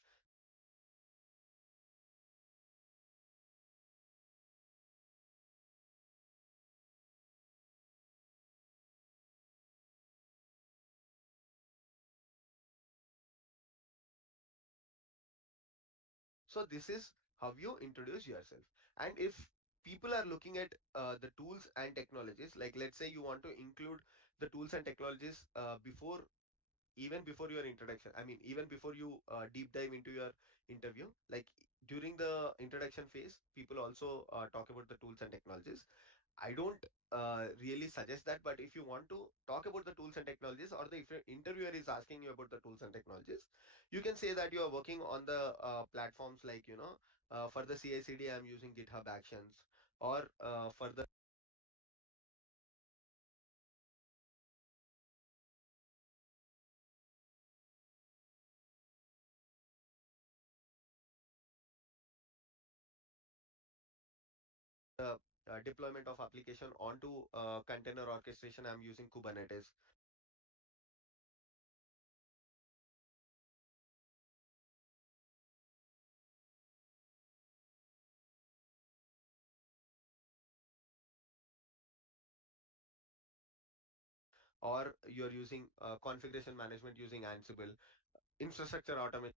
So this is how you introduce yourself. And if people are looking at the tools and technologies, like let's say you want to include the tools and technologies before even before your introduction, I mean even before you deep dive into your interview, like during the introduction phase people also talk about the tools and technologies. I don't really suggest that, but if you want to talk about the tools and technologies, or the if your interviewer is asking you about the tools and technologies, you can say that you are working on the platforms like for the CI/CD I'm using GitHub Actions, or for the deployment of application onto container orchestration I'm using Kubernetes. Or you're using configuration management using Ansible, infrastructure automation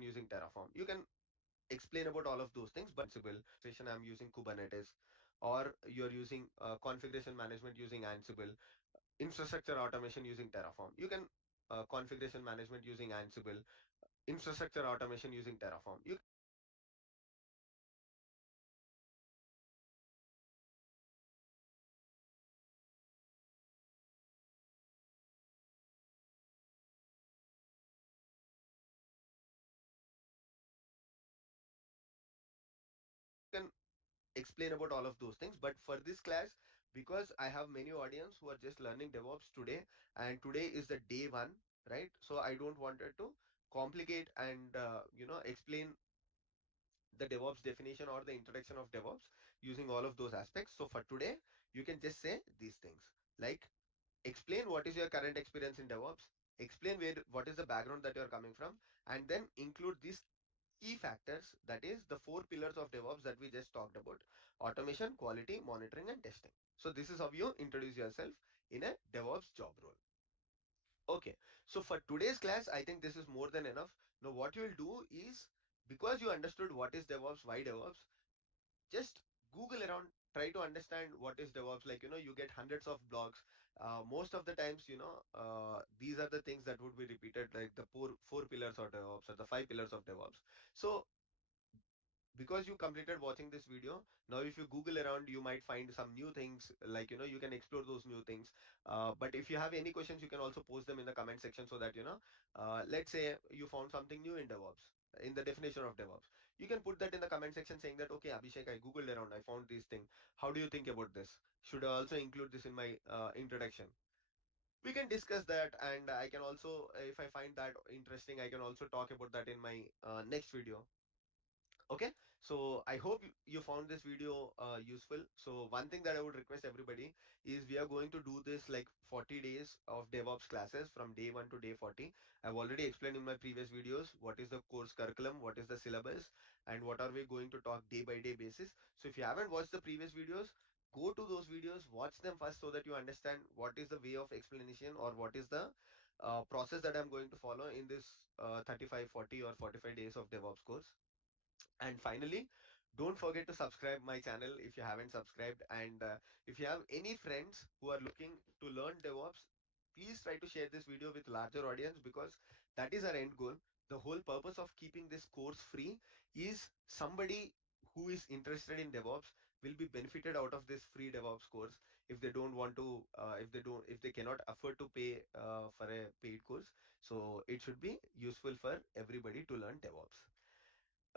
using Terraform. You can explain about all of those things, but Ansible, station I'm using Kubernetes, or you're using configuration management using Ansible, infrastructure automation using Terraform. You can configuration management using Ansible, infrastructure automation using Terraform. You can explain about all of those things. But for this class, because I have many audience who are just learning DevOps today, and today is the day one, right? So I don't wanted to complicate and explain the DevOps definition or the introduction of DevOps using all of those aspects. So for today, you can just say these things like explain what is your current experience in DevOps, explain what is the background that you're coming from, and then include these key factors, that is the 4 pillars of DevOps that we just talked about: automation, quality, monitoring, and testing. So this is how you introduce yourself in a DevOps job role. Okay, so for today's class, I think this is more than enough. Now, what you will do is, because you understood what is DevOps, why DevOps, just Google around, try to understand what is DevOps. Like, you get hundreds of blogs. Most of the times, these are the things that would be repeated, like the four pillars of DevOps or the 5 pillars of DevOps. So because you completed watching this video, now if you Google around, you might find some new things, like you can explore those new things. But if you have any questions, you can also post them in the comment section, so that let's say you found something new in DevOps, in the definition of DevOps, you can put that in the comment section saying that, okay, Abhishek, I Googled around, I found this thing. How do you think about this? Should I also include this in my introduction? We can discuss that, and I can also, if I find that interesting, I can also talk about that in my next video. Okay, so I hope you found this video useful. So one thing that I would request everybody is we are going to do this like 40 days of DevOps classes from day 1 to day 40. I've already explained in my previous videos what is the course curriculum, what is the syllabus, and what are we going to talk day by day basis. So if you haven't watched the previous videos, go to those videos, watch them first so that you understand what is the way of explanation or what is the process that I'm going to follow in this 35, 40 or 45 days of DevOps course. And finally, don't forget to subscribe my channel if you haven't subscribed. And if you have any friends who are looking to learn DevOps, please try to share this video with larger audience because that is our end goal. The whole purpose of keeping this course free is somebody who is interested in DevOps will be benefited out of this free DevOps course if they don't want to, if they cannot afford to pay for a paid course. So it should be useful for everybody to learn DevOps.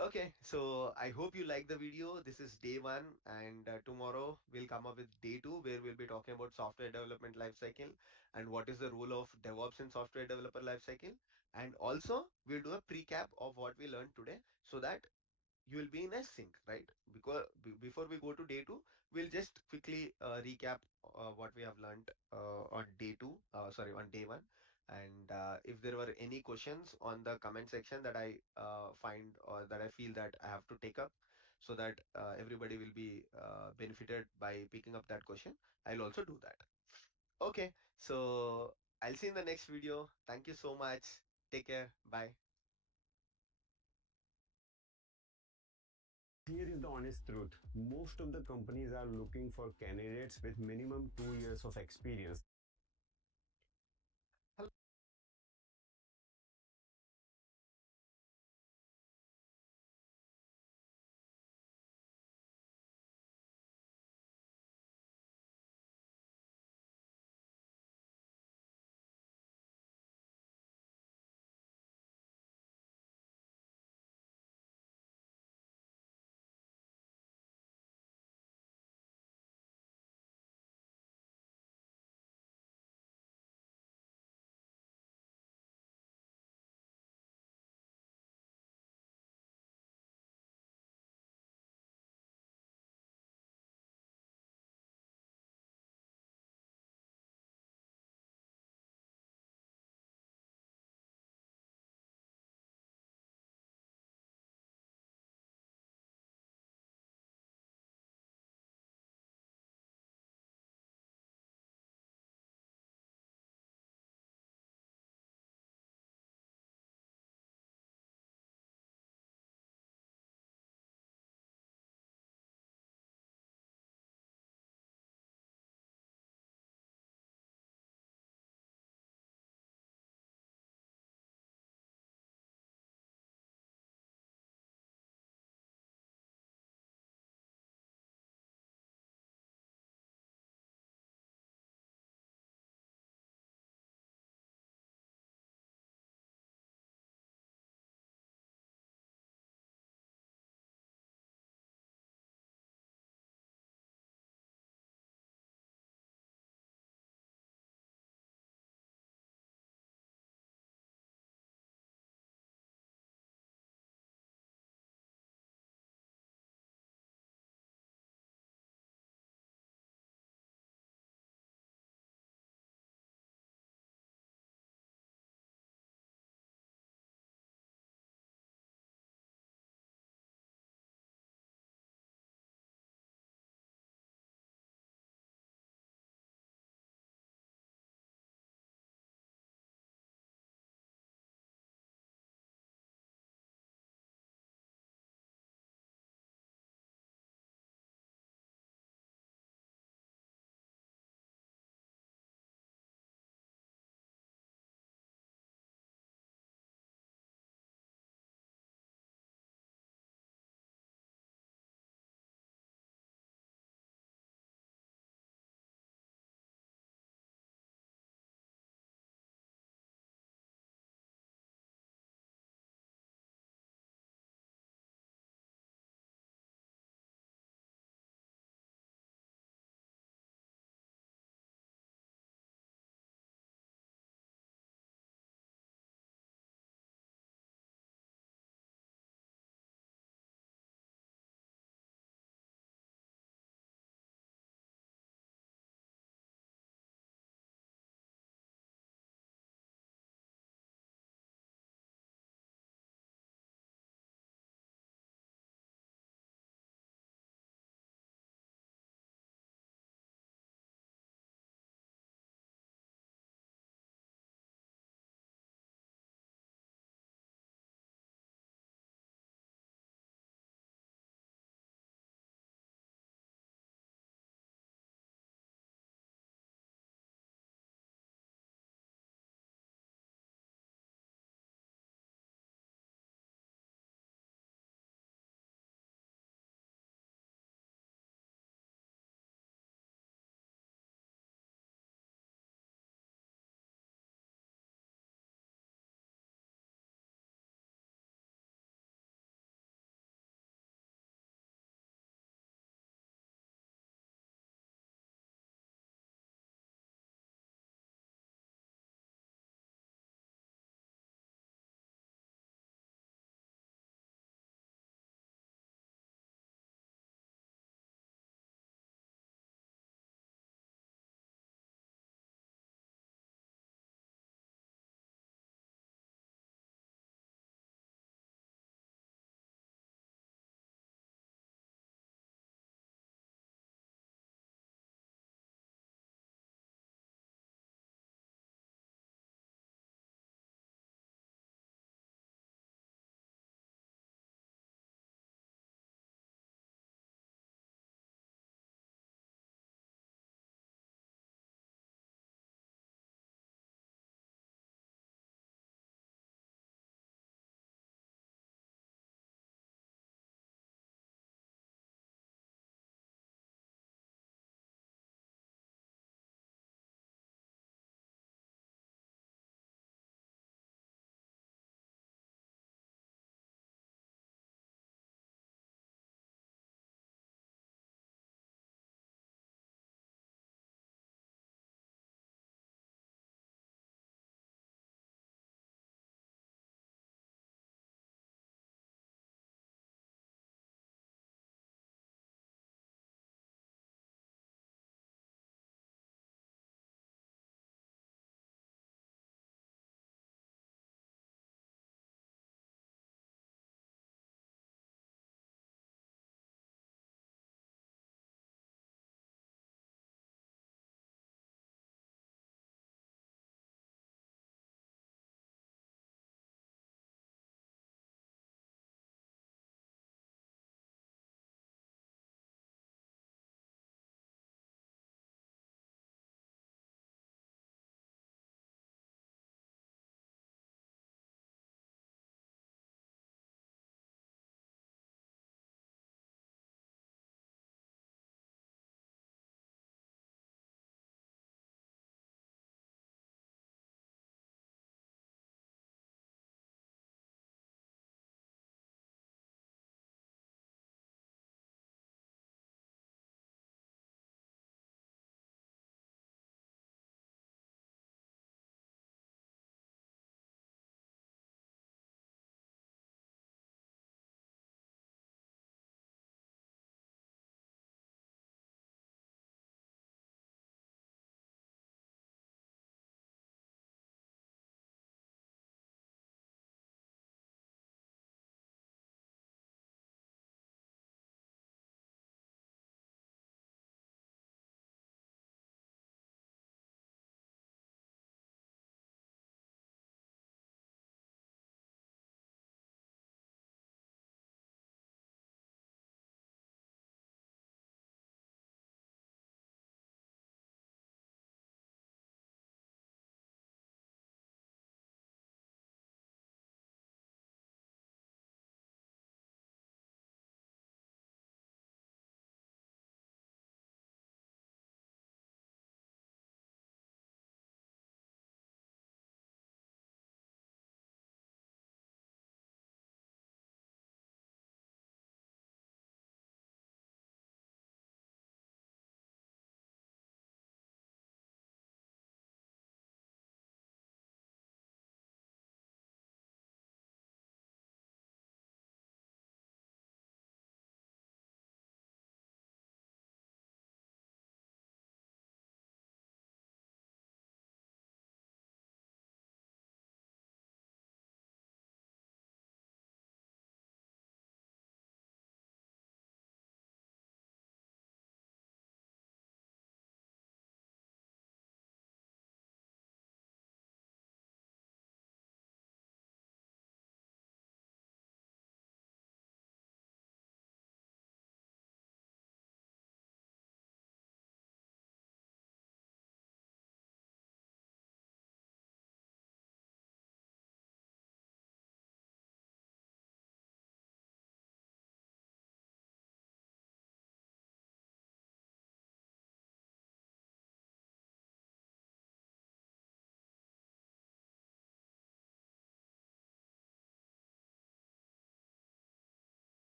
Okay, so I hope you like the video. This is day one, and tomorrow we'll come up with day two, where we'll be talking about software development lifecycle and what is the role of DevOps in software developer lifecycle. And also, we'll do a recap of what we learned today so that you will be in a sync, right? Because before we go to day two, we'll just quickly recap what we have learned on day two, sorry, on day one. And if there were any questions on the comment section that I find or that I feel that I have to take up so that everybody will be benefited by picking up that question, I'll also do that. Okay, so I'll see you in the next video. Thank you so much. Take care. Bye. Here is the honest truth. Most of the companies are looking for candidates with minimum 2 years of experience.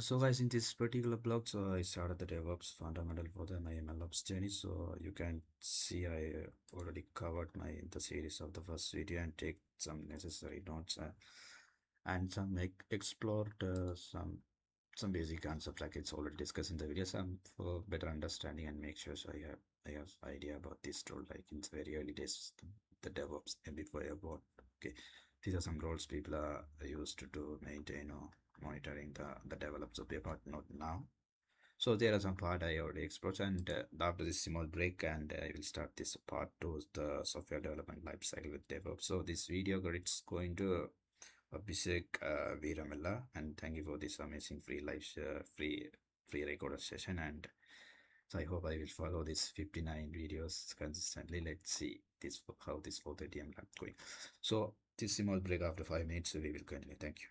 So guys, in this particular blog, so I started the DevOps fundamental for the my MLOps journey. So you can see I already covered the series of the first video and take some necessary notes and explored some basic concepts like it's already discussed in the video. Some for better understanding and make sure so I have idea about this tool. Like in the very early days, the DevOps and before I bought. Okay, these are some roles people are used to maintain or monitoring the develops of paper, not now. So there are some part I already explored, and after this small break, and I will start this part two, the software development lifecycle with DevOps. So this video it's going to Abhishek Viramella, and thank you for this amazing free recorded session. And so I hope I will follow these 59 videos consistently. Let's see this how this 4:30 am going. So this small break after 5 minutes, we will continue. Thank you.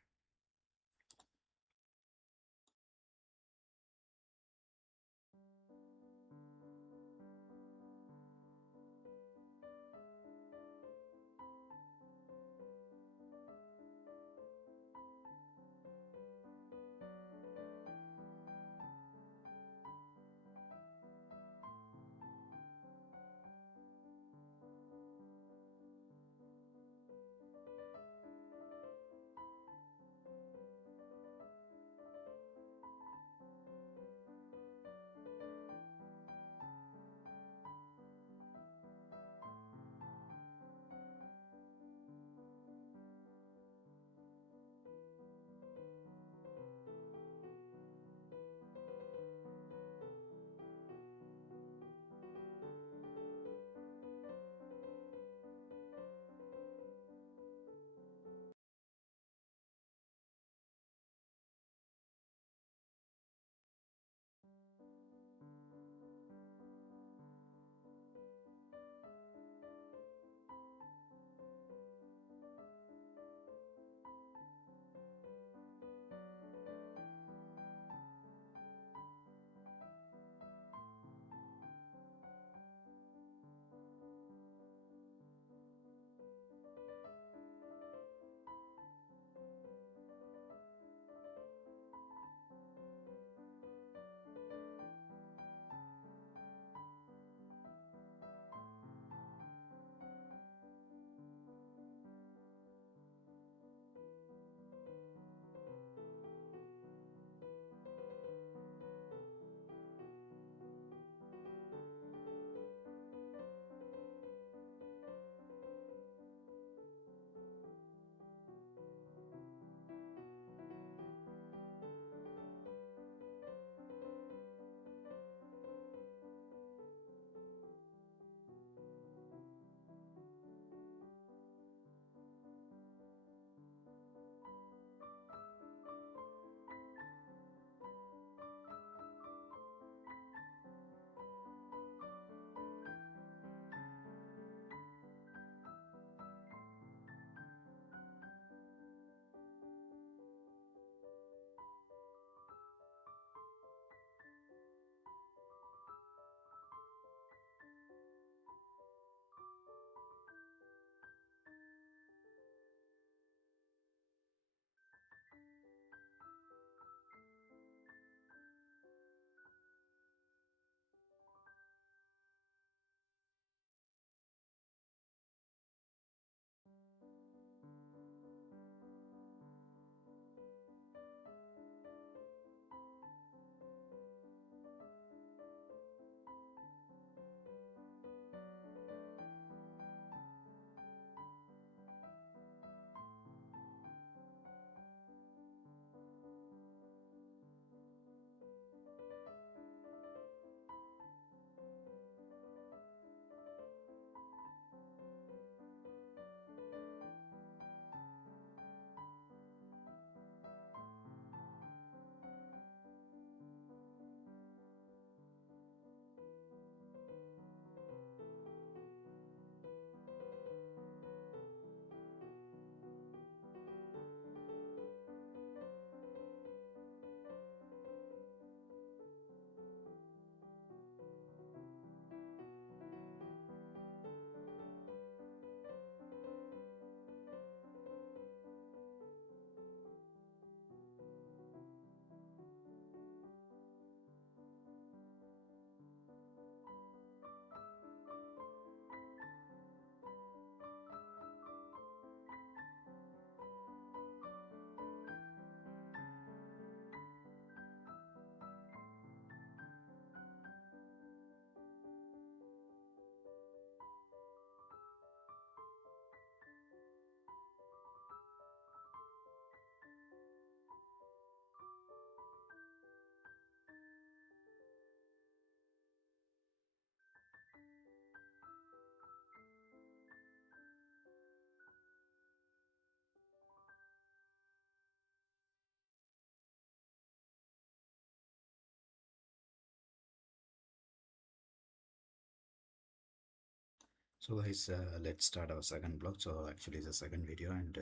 So guys, let's start our second block. So actually, it's a second video, and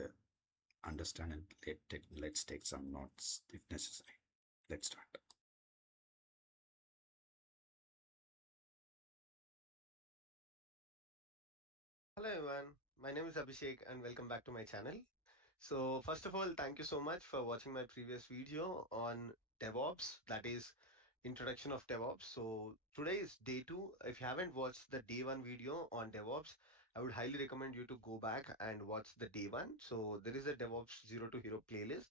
understand and let's take some notes if necessary. Let's start. Hello everyone, my name is Abhishek and welcome back to my channel. So first of all, thank you so much for watching my previous video on DevOps, that is introduction of DevOps. So today is day 2. If you haven't watched the day 1 video on DevOps, I would highly recommend you to go back and watch the day 1. So there is a DevOps 0 to Hero playlist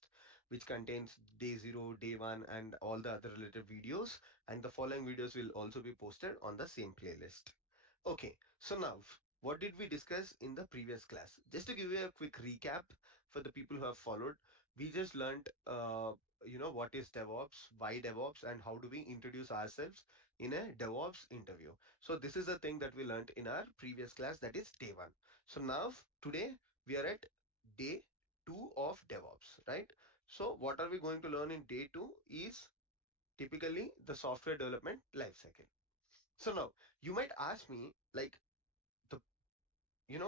which contains day 0, day 1 and all the other related videos, and the following videos will also be posted on the same playlist. Okay, so now what did we discuss in the previous class? Just to give you a quick recap for the people who have followed, we just learned, what is DevOps, why DevOps, and how do we introduce ourselves in a DevOps interview. So this is the thing that we learned in our previous class, that is day 1. So now today we are at day 2 of DevOps, right? So what are we going to learn in day 2 is typically the software development lifecycle. So now you might ask me, like, the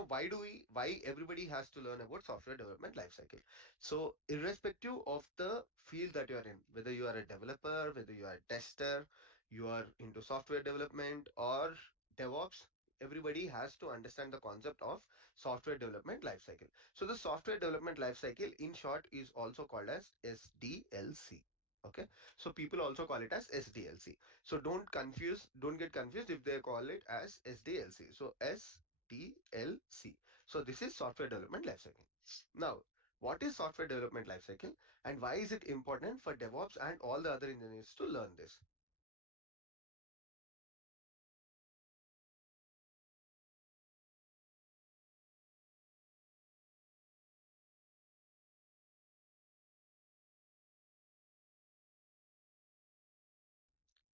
why everybody has to learn about software development lifecycle. So irrespective of the field that you are in, whether you are a developer, whether you are a tester, you are into software development or DevOps, everybody has to understand the concept of software development lifecycle. So the software development lifecycle in short is also called as SDLC. Okay, so people also call it as SDLC. So don't get confused if they call it as SDLC. So SDLC. So this is software development lifecycle. Now, what is software development lifecycle and why is it important for DevOps and all the other engineers to learn this?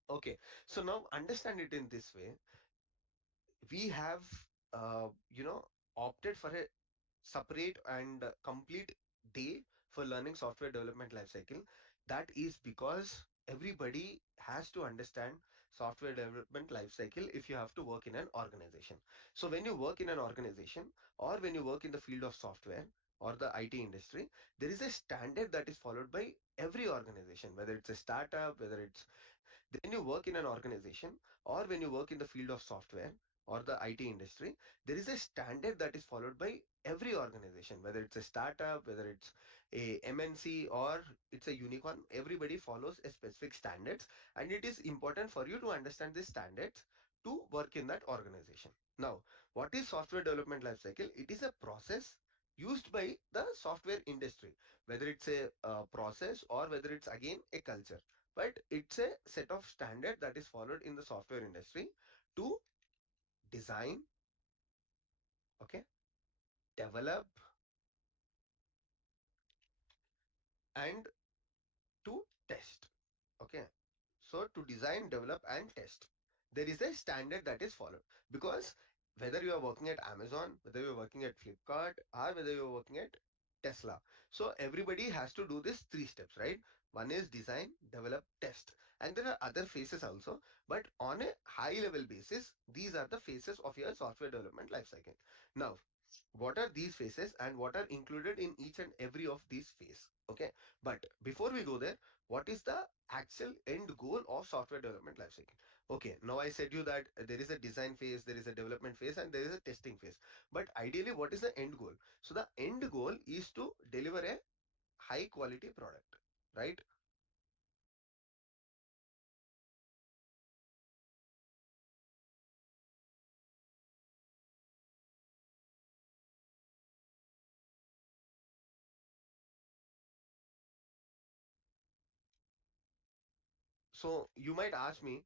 Okay, so now understand it in this way. We have, uh, you know, opted for a separate and complete day for learning software development lifecycle. That is because everybody has to understand software development lifecycle if you have to work in an organization. So when you work in an organization or when you work in the field of software or the IT industry, there is a standard that is followed by every organization, whether it's a startup, whether it's when you work in an organization or when you work in the field of software or the IT industry, there is a standard that is followed by every organization, whether it's a startup, whether it's a MNC or it's a unicorn. Everybody follows a specific standards, and it is important for you to understand these standards to work in that organization. Now, what is software development lifecycle? It is a process used by the software industry, whether it's a process or whether it's again a culture, but it's a set of standard that is followed in the software industry to design, okay, develop, and to test. Okay, so to design, develop, and test, there is a standard that is followed, because whether you are working at Amazon, whether you're working at Flipkart, or whether you're working at Tesla, so everybody has to do this 3 steps, right? One is design, develop, test, and there are other phases also, but on a high level basis, these are the phases of your software development lifecycle. Now, what are these phases and what are included in each and every of these phases? Okay, but before we go there, what is the actual end goal of software development lifecycle? Okay, now I said you that there is a design phase, there is a development phase, and there is a testing phase. But ideally, what is the end goal? So the end goal is to deliver a high quality product, right? So you might ask me,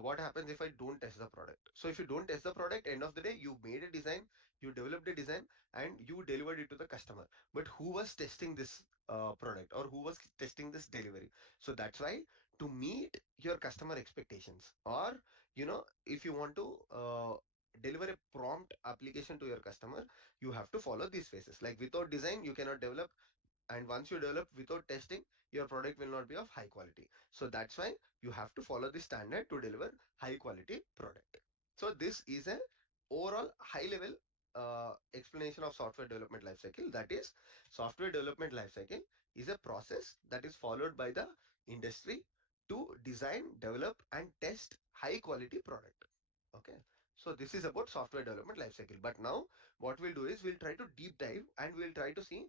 what happens if I don't test the product? So if you don't test the product, end of the day, you made a design, you developed a design, and you delivered it to the customer. But who was testing this product, or who was testing this delivery? So that's why, to meet your customer expectations, or if you want to deliver a prompt application to your customer, you have to follow these phases. Like without design, you cannot develop, and once you develop without testing, your product will not be of high quality. So that's why you have to follow the standard to deliver high quality product. So this is a overall high level explanation of software development lifecycle. That is, software development lifecycle is a process that is followed by the industry to design, develop, and test high quality product. Okay. So this is about software development lifecycle. But now what we'll do is we'll try to deep dive and we'll try to see.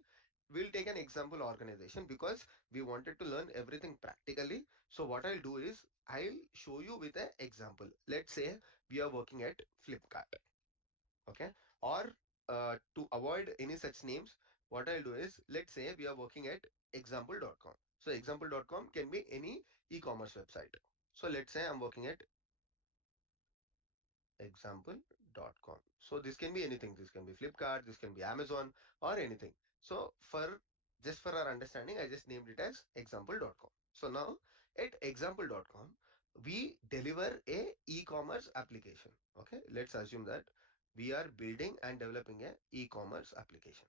We'll take an example organization because we wanted to learn everything practically. So what I'll do is I'll show you with an example. Let's say we are working at Flipkart. Okay. Or to avoid any such names, what I'll do is, let's say we are working at example.com. So example.com can be any e-commerce website. So let's say I'm working at example.com. So this can be anything. This can be Flipkart, this can be Amazon, or anything. So for just for our understanding, I just named it as example.com. So now at example.com, we deliver a e-commerce application. Okay, let's assume that we are building and developing a e-commerce application.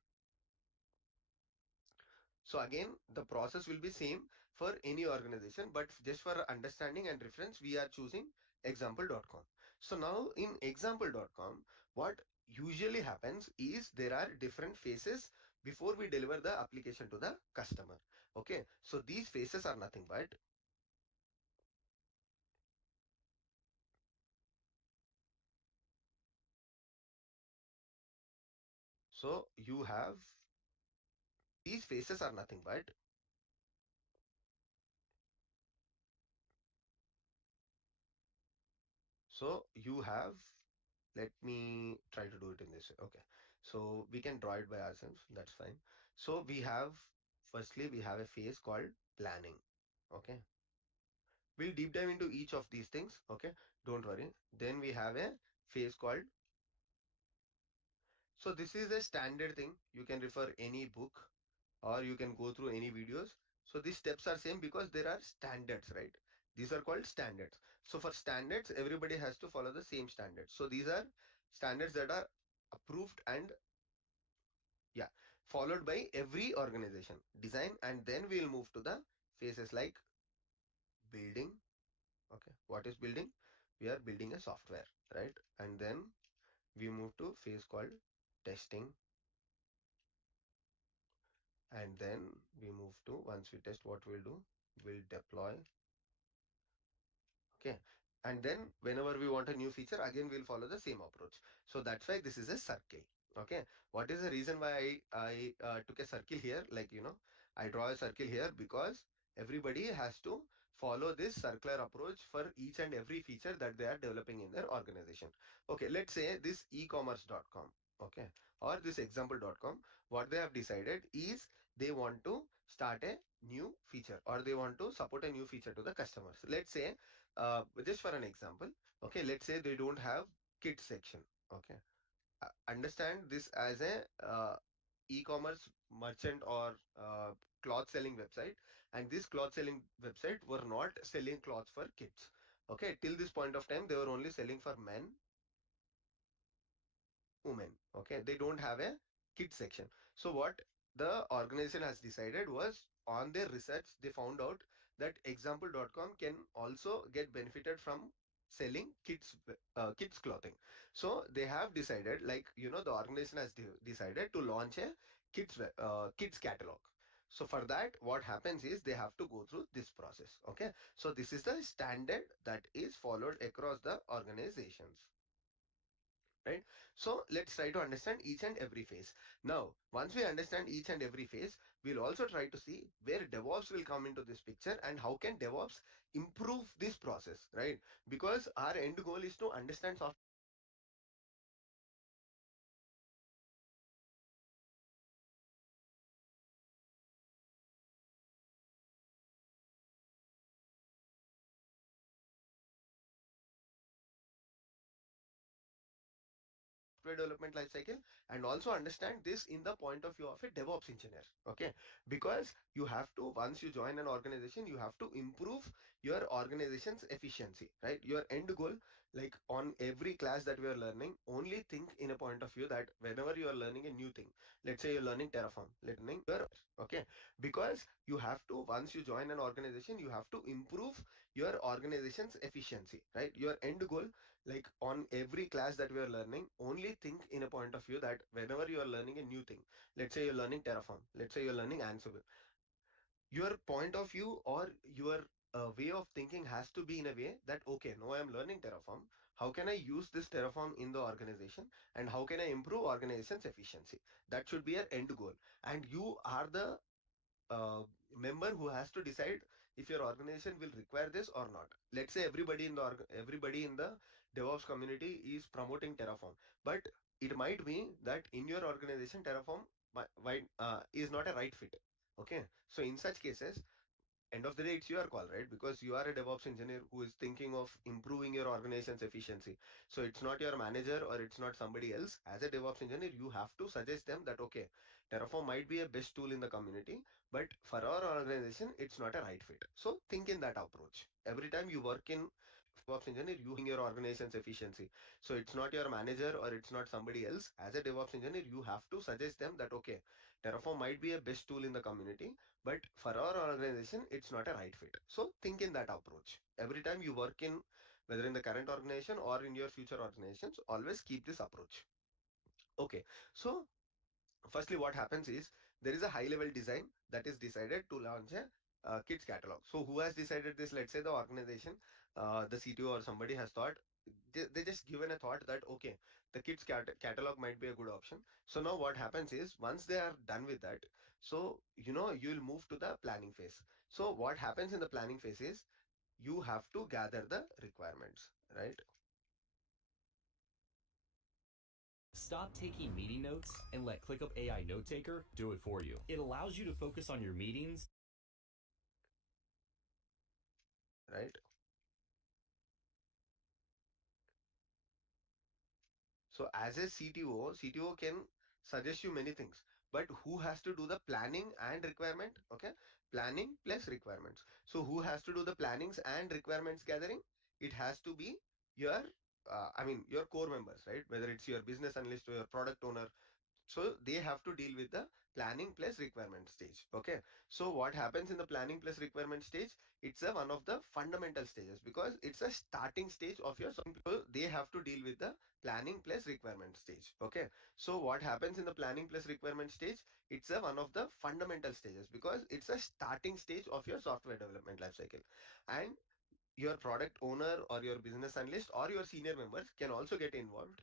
So again, the process will be same for any organization, but just for understanding and reference, we are choosing example.com. So now in example.com, what usually happens is there are different phases before we deliver the application to the customer. Okay, so these phases are nothing but so you have these phases are nothing but so you have let me try to do it in this way. Okay, so we can draw it by ourselves, that's fine. So we have, firstly we have a phase called planning. Okay, we'll deep dive into each of these things. Okay, don't worry. Then we have a phase called, so this is a standard thing, you can refer any book or you can go through any videos. So these steps are same because there are standards, right? These are called standards. So for standards, everybody has to follow the same standards. So these are standards that are approved and yeah, followed by every organization. Design, and then we'll move to the phases like building. Okay, what is building? We are building a software, right? And then we move to phase called testing, and then we move to, once we test, what we'll do, we'll deploy. Okay, and then whenever we want a new feature, again we'll follow the same approach. So that's why this is a circle. Okay, what is the reason why I took a circle here, like, I draw a circle here because everybody has to follow this circular approach for each and every feature that they are developing in their organization. Okay, let's say this ecommerce.com, okay, or this example.com, what they have decided is they want to start a new feature or they want to support a new feature to the customers. Let's say just for an example, okay, let's say they don't have kids section. Okay, understand this as a e-commerce merchant or cloth selling website, and this cloth selling website were not selling clothes for kids. Okay, till this point of time they were only selling for men, women. Okay, they don't have a kids section. So what the organization has decided was, on their research they found out that example.com can also get benefited from selling kids clothing. So they have decided, like, the organization has decided to launch a kids catalog. So for that, what happens is they have to go through this process. Okay, so this is the standard that is followed across the organizations, right? So let's try to understand each and every phase. Now, once we understand each and every phase, we'll also try to see where DevOps will come into this picture and how can DevOps improve this process, right? Because our end goal is to understand software development lifecycle and also understand this in the point of view of a DevOps engineer. Okay, because you have to, once you join an organization, you have to improve your organization's efficiency, right? Your end goal, like on every class that we are learning, only think in a point of view that whenever you are learning a new thing, let's say you're learning Terraform, okay, because you have to, once you join an organization, you have to improve your organization's efficiency, right? Your end goal, like on every class that we are learning, only think in a point of view that whenever you are learning a new thing, let's say you're learning Terraform, let's say you're learning Ansible, your point of view or your way of thinking has to be in a way that, okay, now I'm learning Terraform, how can I use this Terraform in the organization, and how can I improve organization's efficiency? That should be your end goal, and you are the uh, member who has to decide if your organization will require this or not. Let's say everybody in the everybody in the DevOps community is promoting Terraform, but it might be that in your organization Terraform is not a right fit. Okay, so in such cases, end of the day, it's your call, right? Because you are a DevOps engineer who is thinking of improving your organization's efficiency. So it's not your manager or it's not somebody else. As a DevOps engineer, you have to suggest them that, okay, Terraform might be a best tool in the community, but for our organization, it's not a right fit. So think in that approach. Every time you work in DevOps engineer, you your organization's efficiency. So it's not your manager or it's not somebody else. As a DevOps engineer, you have to suggest them that, okay, Terraform might be a best tool in the community, but for our organization, it's not a right fit. So think in that approach. Every time you work in, whether in the current organization or in your future organizations, always keep this approach. Okay, so firstly, what happens is there is a high level design that is decided to launch a kids catalog. So who has decided this? Let's say the organization, the CTO or somebody has thought, they just given a thought that, okay, the kids catalog might be a good option. So now what happens is, once they are done with that, so you will move to the planning phase. So what happens in the planning phase is you have to gather the requirements, right? Stop taking meeting notes and let ClickUp AI Note Taker do it for you. It allows you to focus on your meetings. Right. So as a CTO can suggest you many things, but who has to do the planning and requirement? Okay, planning plus requirements. So who has to do the plannings and requirements gathering? It has to be your, your core members, right? Whether it's your business analyst or your product owner, so they have to deal with the planning plus requirement stage. Okay, so what happens in the planning plus requirement stage? It's a one of the fundamental stages because it's a starting stage of your software. So they have to deal with the planning plus requirement stage. Okay, so what happens in the planning plus requirement stage? It's a one of the fundamental stages because it's a starting stage of your software development lifecycle, and your product owner or your business analyst or your senior members can also get involved.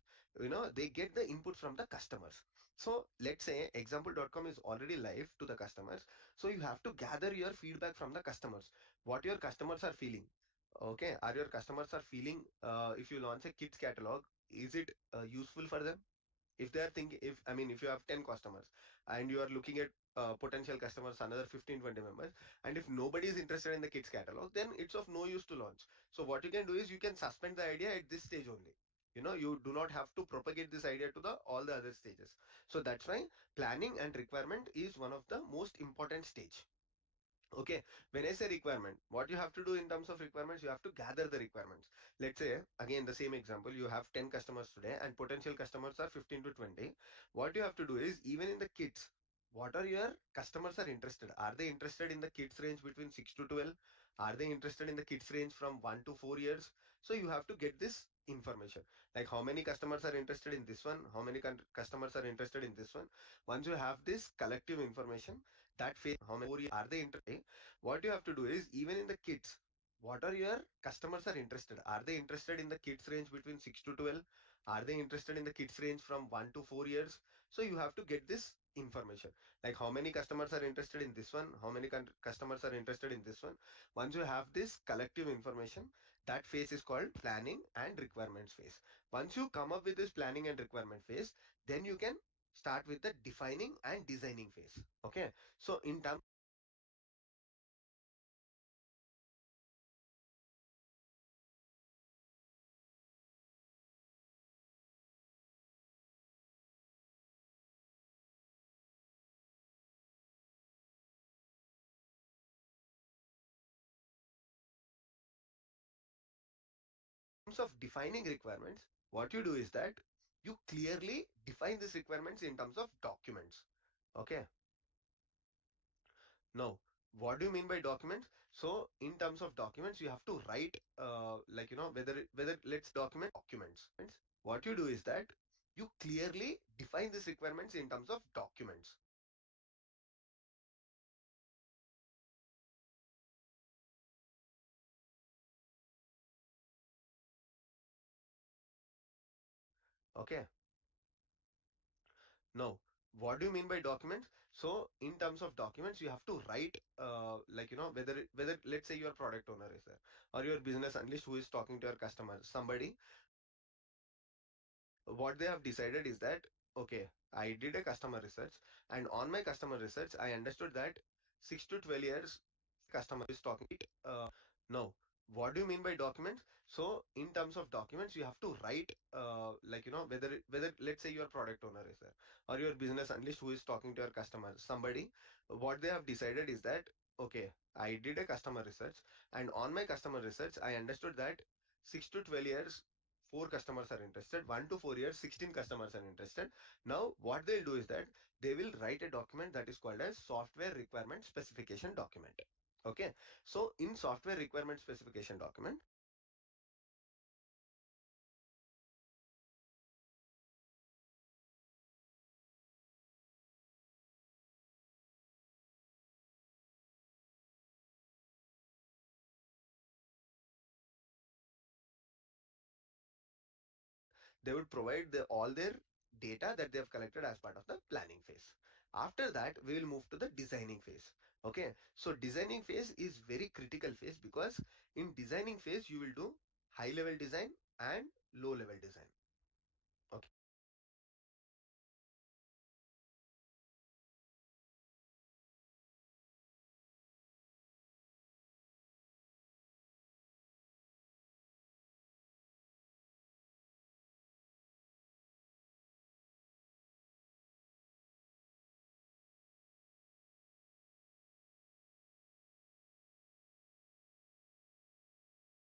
They get the input from the customers. So let's say example.com is already live to the customers, so you have to gather your feedback from the customers, what your customers are feeling. Okay, are your customers are feeling, if you launch a kids catalog, is it useful for them? If they are thinking, if you have 10 customers and you are looking at potential customers, another 15-20 members, and if nobody is interested in the kids catalog, then it's of no use to launch. So what you can do is you can suspend the idea at this stage only. You do not have to propagate this idea to the all the other stages. So that's why planning and requirement is one of the most important stage. Okay, when I say requirement, what you have to do in terms of requirements, you have to gather the requirements. Let's say, again, the same example, you have 10 customers today and potential customers are 15 to 20. What you have to do is, even in the kids, what are your customers are interested? Are they interested in the kids range between 6 to 12? Are they interested in the kids range from 1 to 4 years? So you have to get this information. Like how many customers are interested in this one? How many customers are interested in this one? Once you have this collective information, that phase, how many are they interested? What you have to do is, even in the kids, what are your customers are interested? Are they interested in the kids range between 6 to 12? Are they interested in the kids range from 1 to 4 years? So you have to get this information. Like how many customers are interested in this one? How many customers are interested in this one? Once you have this collective information, that phase is called planning and requirements phase. Once you come up with this planning and requirement phase, then you can start with the defining and designing phase. Okay, so in terms terms of defining requirements, what you do is that you clearly define these requirements in terms of documents. Okay. Now, what do you mean by documents? So, in terms of documents, you have to write, whether let's documents. What you do is that you clearly define these requirements in terms of documents. Okay. Now, what do you mean by documents? So, in terms of documents, you have to write, whether let's say your product owner is there, or your business analyst who is talking to your customer, somebody. What they have decided is that, okay, I did a customer research, and on my customer research, I understood that 6 to 12 years customer is talking. Now, what do you mean by documents? So, in terms of documents, you have to write, whether let's say your product owner is there, or your business analyst who is talking to your customer, somebody. What they have decided is that, okay, I did a customer research, and on my customer research, I understood that 6 to 12 years, 4 customers are interested, 1 to 4 years, 16 customers are interested. Now, what they'll do is that they will write a document that is called as software requirement specification document. Okay. So in software requirement specification document, they would provide all their data that they have collected as part of the planning phase. After that, we will move to the designing phase. Okay. So designing phase is very critical phase, because in designing phase, you will do high level design and low level design. Okay.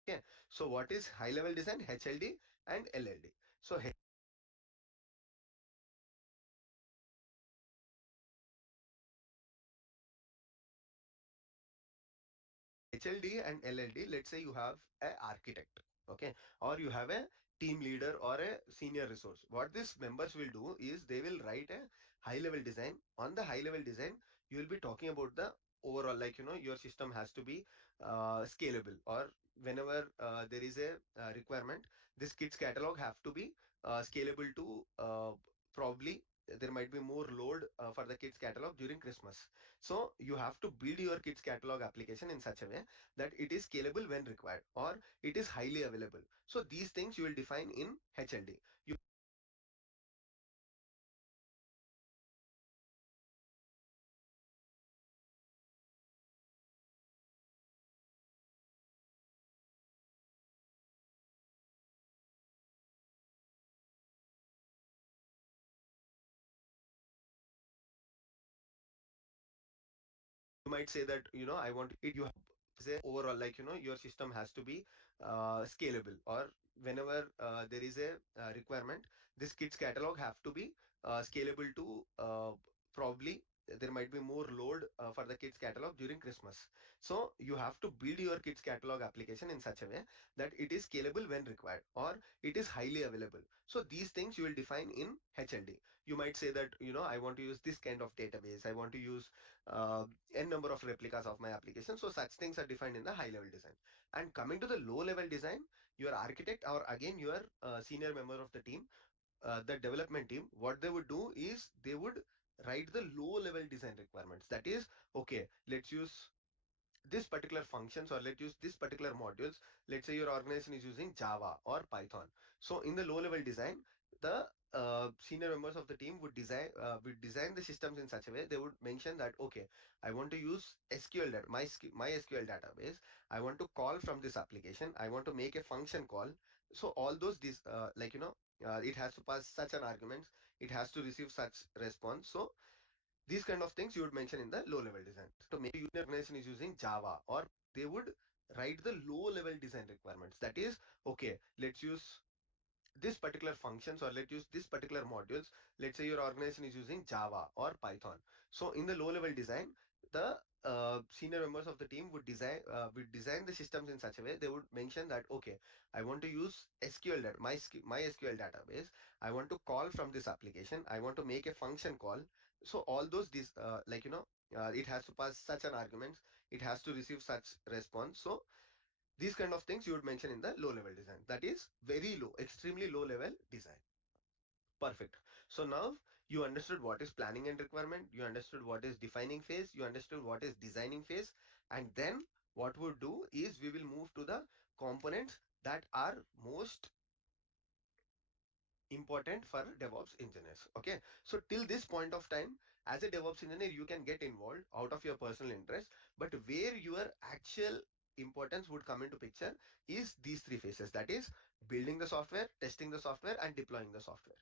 Okay. So what is high level design? HLD and LLD. So HLD and LLD, let's say you have an architect, okay, or you have a team leader or a senior resource. What these members will do is they will write a high level design. On the high level design, you will be talking about the overall, your system has to be scalable, or whenever there is a requirement, this kits catalog have to be scalable to probably there might be more load for the kids catalog during Christmas. So you have to build your kids catalog application in such a way that it is scalable when required, or it is highly available. So these things you will define in HLD. You might say that, I want it, you have say overall, your system has to be scalable, or whenever there is a requirement, this kids catalog have to be scalable to probably there might be more load for the kids catalog during Christmas. So you have to build your kids catalog application in such a way that it is scalable when required, or it is highly available. So these things you will define in HLD. You might say that, I want to use this kind of database, I want to use uh, n number of replicas of my application. So such things are defined in the high level design. And coming to the low level design, your architect, or again your senior member of the team, the development team, what they would do is they would write the low level design requirements. That is, okay, let's use this particular functions, or let's use this particular modules. Let's say your organization is using Java or Python. So in the low level design, the senior members of the team would design the systems in such a way. They would mention that, okay, I want to use SQL data, my SQL database. I want to call from this application. I want to make a function call. So all those this it has to pass such an arguments. It has to receive such response. So these kind of things you would mention in the low level design. To make your organization is using Java, or they would write the low level design requirements. That is, okay, let's use this particular functions, or let's use this particular modules. Let's say your organization is using Java or Python. So in the low level design, the senior members of the team would design the systems in such a way. They would mention that, okay, I want to use SQL data, my SQL database. I want to call from this application. I want to make a function call. So all those this it has to pass such an arguments. It has to receive such response. So these kind of things you would mention in the low level design. That is very low, extremely low level design. Perfect. So now you understood what is planning and requirement, you understood what is defining phase, you understood what is designing phase, and then what we'll do is we will move to the components that are most important for DevOps engineers. Okay. So till this point of time, as a DevOps engineer, you can get involved out of your personal interest, but where your actual importance would come into picture is these three phases. That is building the software, testing the software, and deploying the software.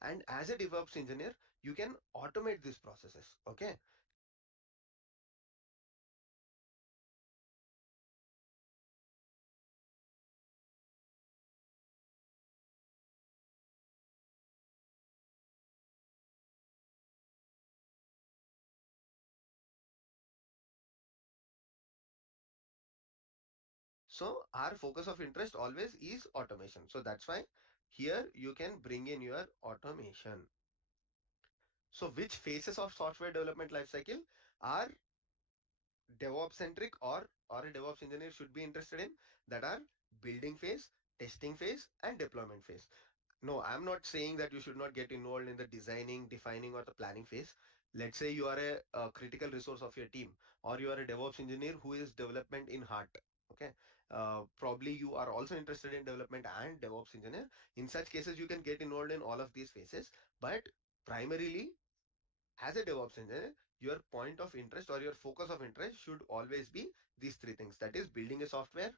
And as a DevOps engineer, you can automate these processes. Okay. So our focus of interest always is automation. So that's why here you can bring in your automation. So which phases of software development lifecycle are DevOps centric, or a DevOps engineer should be interested in? That are building phase, testing phase, and deployment phase. No, I'm not saying that you should not get involved in the designing, defining, or the planning phase. Let's say you are a critical resource of your team, or you are a DevOps engineer who is development in heart. Okay. Probably you are also interested in development and DevOps engineer. In such cases, you can get involved in all of these phases. But primarily, as a DevOps engineer, your point of interest or your focus of interest should always be these three things. That is building a software,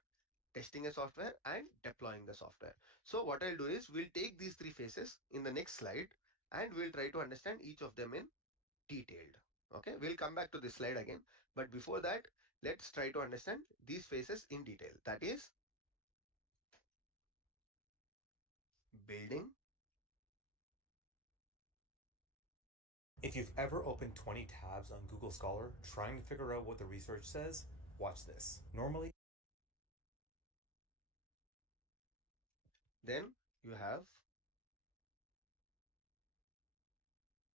testing a software, and deploying the software. So what I'll do is we'll take these three phases in the next slide, and we'll try to understand each of them in detailed. Okay, we'll come back to this slide again. But before that, let's try to understand these phases in detail. That is building. If you've ever opened 20 tabs on Google Scholar trying to figure out what the research says, watch this. Normally, Then you have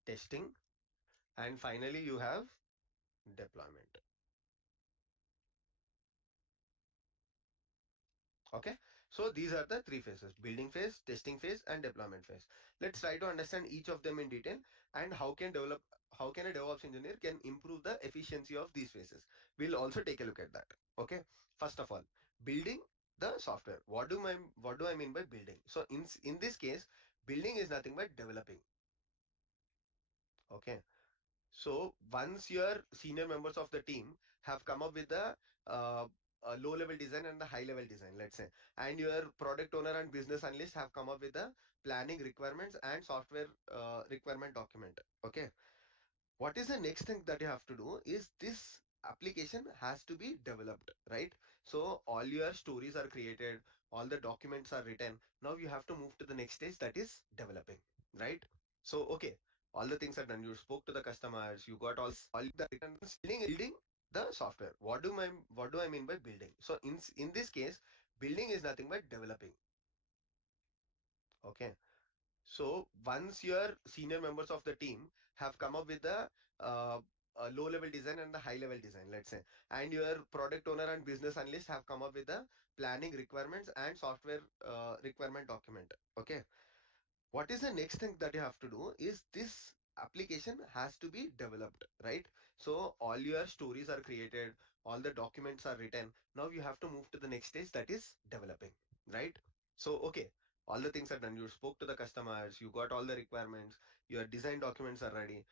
testing, and finally you have deployment. Okay. So these are the three phases: building phase, testing phase, and deployment phase. Let's try to understand each of them in detail, and how can a DevOps engineer can improve the efficiency of these phases. We'll also take a look at that. Okay. First of all, building the software. What do I mean by building? So in this case, building is nothing but developing. Okay. So once your senior members of the team have come up with uh, a low level design and the high level design, let's say, and your product owner and business analyst have come up with the planning requirements and software requirement document. Okay. What is the next thing that you have to do is this application has to be developed, right? So all your stories are created, all the documents are written. Now you have to move to the next stage, that is developing, right? So okay, all the things are done. You spoke to the customers, you got all the written. Building the software. What do I mean by building? So in this case, building is nothing but developing. Okay. So once your senior members of the team have come up with uh, a low level design and the high level design, let's say, and your product owner and business analyst have come up with the planning requirements and software requirement document. Okay. What is the next thing that you have to do is this application has to be developed, right? So all your stories are created, all the documents are written. Now you have to move to the next stage, that is developing, right? So okay, all the things are done. You spoke to the customers, you got all the requirements, your design documents are ready.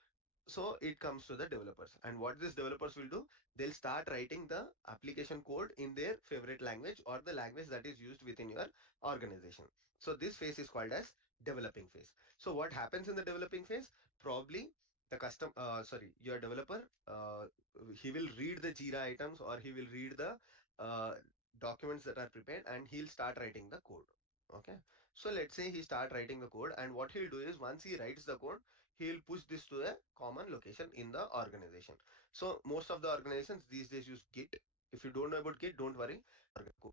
So it comes to the developers, and what these developers will do, they'll start writing the application code in their favorite language or the language that is used within your organization. So this phase is called as developing phase. So what happens in the developing phase? Probably the your developer, he will read the Jira items, or he will read the documents that are prepared, and he'll start writing the code. Okay, so let's say he start writing the code, and what he'll do is, once he writes the code, he'll push this to a common location in the organization. So most of the organizations these days use Git. If you don't know about Git, don't worry.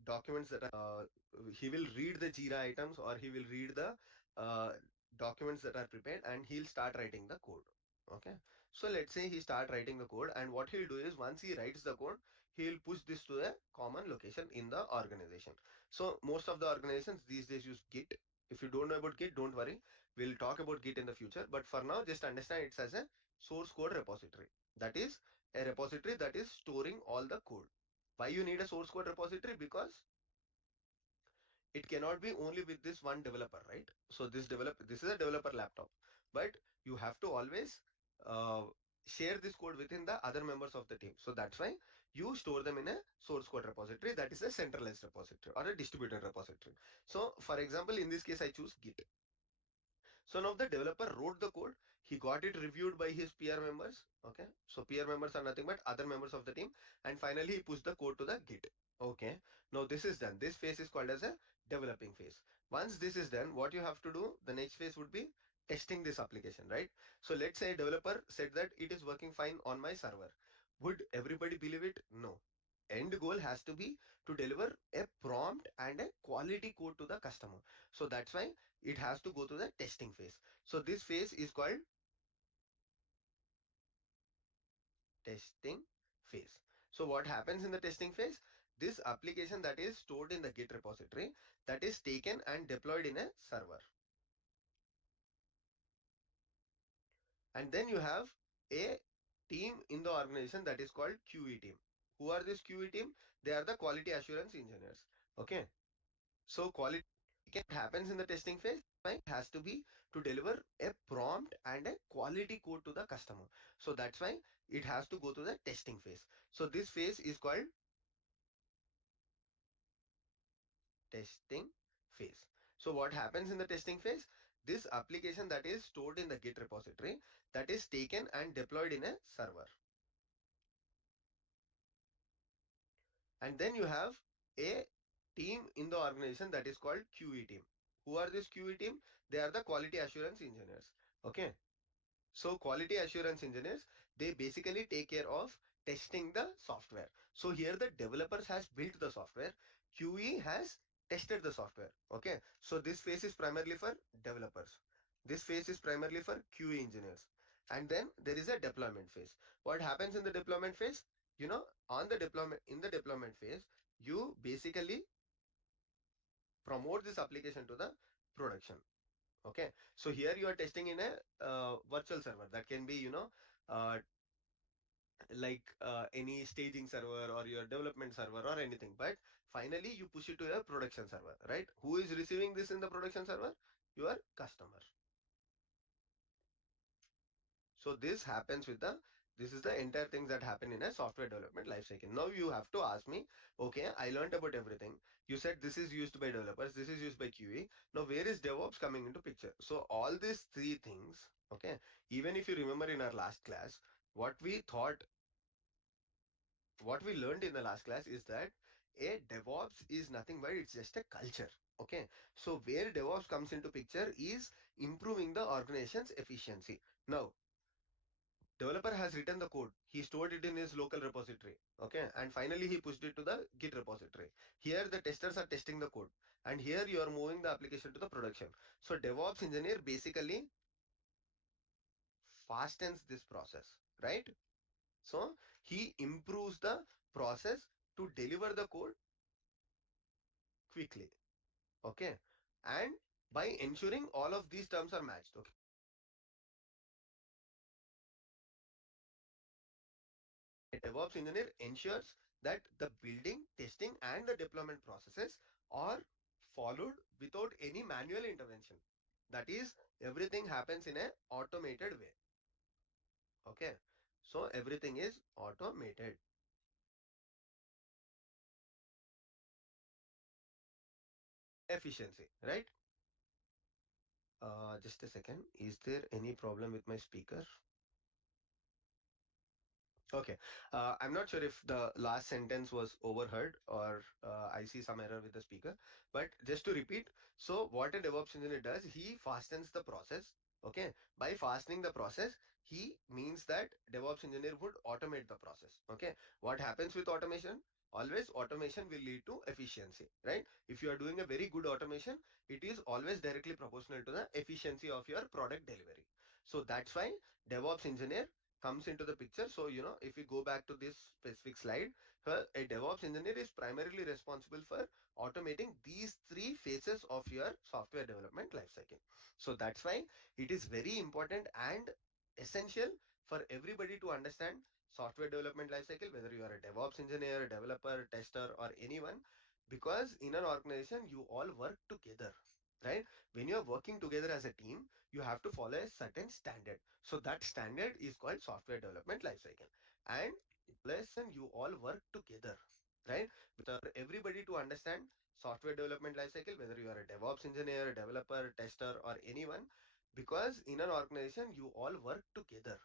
Documents that are, he will read the Jira items, or he will read the uh, documents that are prepared, and he'll start writing the code. Okay, so let's say he start writing the code, and what he'll do is, once he writes the code, he'll push this to a common location in the organization. So most of the organizations these days use Git. If you don't know about Git, don't worry. We'll talk about Git in the future, but for now, just understand it's as a source code repository. That is a repository that is storing all the code. Why you need a source code repository? Because it cannot be only with this one developer, right? So this is a developer laptop, but you have to always uh, share this code within the other members of the team. So that's why you store them in a source code repository, that is a centralized repository or a distributed repository. So for example, in this case, I choose Git. So now the developer wrote the code, he got it reviewed by his peer members. Okay, so peer members are nothing but other members of the team, and finally he pushed the code to the Git. Okay, now this is done. This phase is called as a developing phase. Once this is done, what you have to do, the next phase would be testing this application, right? So let's say a developer said that it is working fine on my server. Would everybody believe it? No. End goal has to be to deliver a prompt and a quality code to the customer. So that's why it has to go to the testing phase. So this phase is called testing phase. So what happens in the testing phase? This application that is stored in the Git repository, that is taken and deployed in a server. And then you have a team in the organization that is called QE team. Who are this QE team? They are the quality assurance engineers. Okay. So quality happens in the testing phase, right? Has to be to deliver a prompt and a quality code to the customer. So that's why it has to go to the testing phase. So this phase is called testing phase. So what happens in the testing phase? This application that is stored in the Git repository, that is taken and deployed in a server. And then you have a team in the organization that is called QE team. Who are this QE team? They are the quality assurance engineers. Okay. So quality assurance engineers, they basically take care of testing the software. So here the developers has built the software, QE has tested the software. Okay. So this phase is primarily for developers. This phase is primarily for QE engineers. And then there is a deployment phase. What happens in the deployment phase? You know, in the deployment phase, you basically promote this application to the production. Okay, so here you are testing in a virtual server that can be, uh, like any staging server or your development server or anything, but finally you push it to a production server, right? Who is receiving this in the production server? Your customer. So this is the entire things that happen in a software development lifecycle. Now you have to ask me, okay, I learned about everything. You said this is used by developers, this is used by QA. Now where is DevOps coming into picture? So all these three things, okay, even if you remember in our last class, what we thought, what we learned in the last class is that a DevOps is nothing but it's just a culture. Okay, so where DevOps comes into picture is improving the organization's efficiency. Now developer has written the code, he stored it in his local repository, okay, and finally he pushed it to the Git repository. Here the testers are testing the code, and here you are moving the application to the production. So DevOps engineer basically fastens this process, right? So he improves the process to deliver the code quickly. Okay, and by ensuring all of these terms are matched. Okay, a DevOps engineer ensures that the building, testing, and the deployment processes are followed without any manual intervention. That is, everything happens in a automated way. Okay, so everything is automated. Efficiency, right? Just a second. Is there any problem with my speaker? Okay. I'm not sure if the last sentence was overheard or I see some error with the speaker. But just to repeat, so what a DevOps engineer does, he fastens the process. Okay. By fastening the process, he means that DevOps engineer would automate the process. Okay. What happens with automation? Always automation will lead to efficiency, right? If you are doing a very good automation, it is always directly proportional to the efficiency of your product delivery. So that's why DevOps engineer comes into the picture. So, if we go back to this specific slide, a DevOps engineer is primarily responsible for automating these three phases of your software development lifecycle. So that's why it is very important and essential for everybody to understand software development lifecycle, whether you are a DevOps engineer, developer, tester, or anyone, because in an organization, you all work together, right? When you're working together as a team, you have to follow a certain standard. So that standard is called software development lifecycle. And lesson you all work together, right? For everybody to understand software development lifecycle, whether you are a DevOps engineer, developer, tester, or anyone, because in an organization you all work together,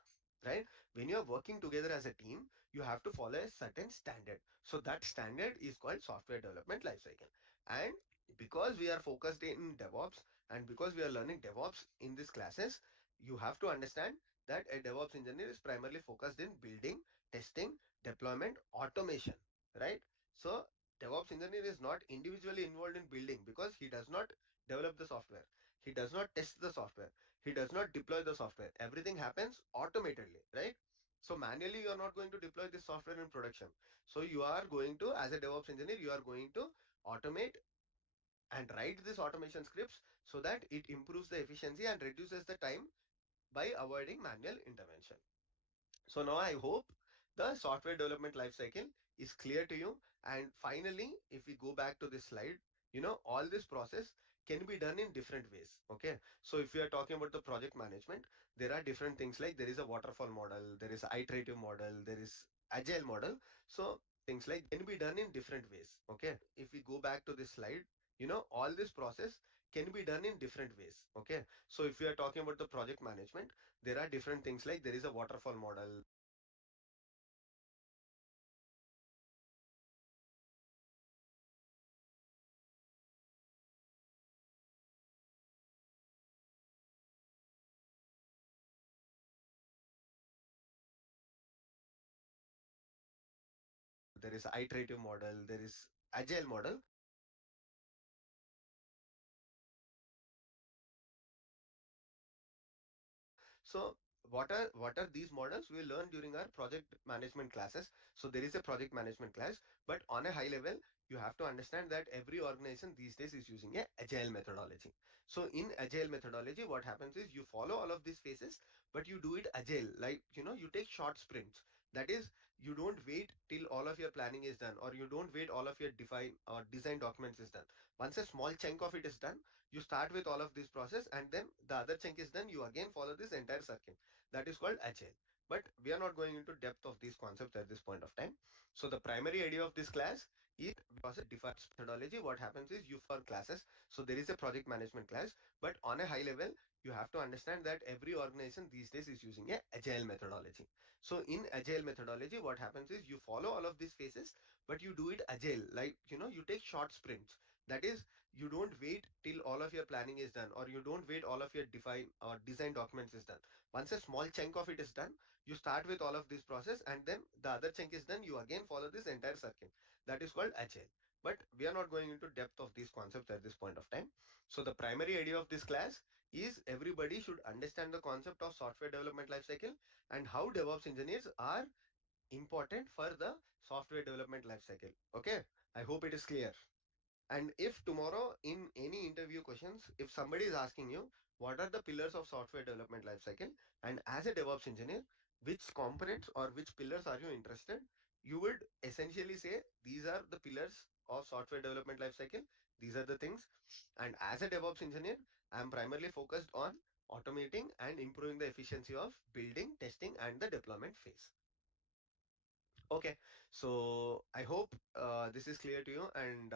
right? When you're working together as a team, you have to follow a certain standard. So that standard is called software development lifecycle. And because we are focused in DevOps and because we are learning DevOps in these classes, you have to understand that a DevOps engineer is primarily focused in building, testing, deployment, automation, right? So DevOps engineer is not individually involved in building because he does not develop the software. He does not test the software. He does not deploy the software. Everything happens automatically, right? So manually, you are not going to deploy this software in production. So you are going to, as a DevOps engineer, you are going to automate and write this automation scripts so that it improves the efficiency and reduces the time by avoiding manual intervention. So now I hope the software development lifecycle is clear to you. And finally, if we go back to this slide, all this process can be done in different ways. Okay. So if we are talking about the project management, there are different things like there is a waterfall model, there is iterative model, there is agile model. So things like can be done in different ways. Okay. If we go back to this slide, all this process can be done in different ways. Okay. So if we are talking about the project management, there are different things like there is a waterfall model. There is iterative model, there is agile model. So what are these models we learn during our project management classes? So there is a project management class, but on a high level, you have to understand that every organization these days is using a agile methodology. So in agile methodology, what happens is you follow all of these phases, but you do it agile. Like you take short sprints. That is, you don't wait till all of your planning is done, or you don't wait all of your define or design documents is done. Once a small chunk of it is done, you start with all of this process and then the other chunk is done, you again follow this entire circle. That is called agile. But we are not going into depth of these concepts at this point of time. So the primary idea of this class is process defines methodology. What happens is you for classes, so there is a project management class, but on a high level, you have to understand that every organization these days is using a agile methodology. So in agile methodology, what happens is you follow all of these phases, but you do it agile. Like you take short sprints. That is, you don't wait till all of your planning is done, or you don't wait all of your define or design documents is done. Once a small chunk of it is done, you start with all of this process and then the other chunk is done, you again follow this entire circle. That is called agile. But we are not going into depth of these concepts at this point of time. So the primary idea of this class is everybody should understand the concept of software development lifecycle and how DevOps engineers are important for the software development lifecycle. Okay, I hope it is clear. And if tomorrow in any interview questions, if somebody is asking you what are the pillars of software development lifecycle, and as a DevOps engineer, which components or which pillars are you interested, you would essentially say these are the pillars of software development lifecycle. These are the things. And as a DevOps engineer, I'm primarily focused on automating and improving the efficiency of building, testing, and the deployment phase. Okay, so I hope this is clear to you, and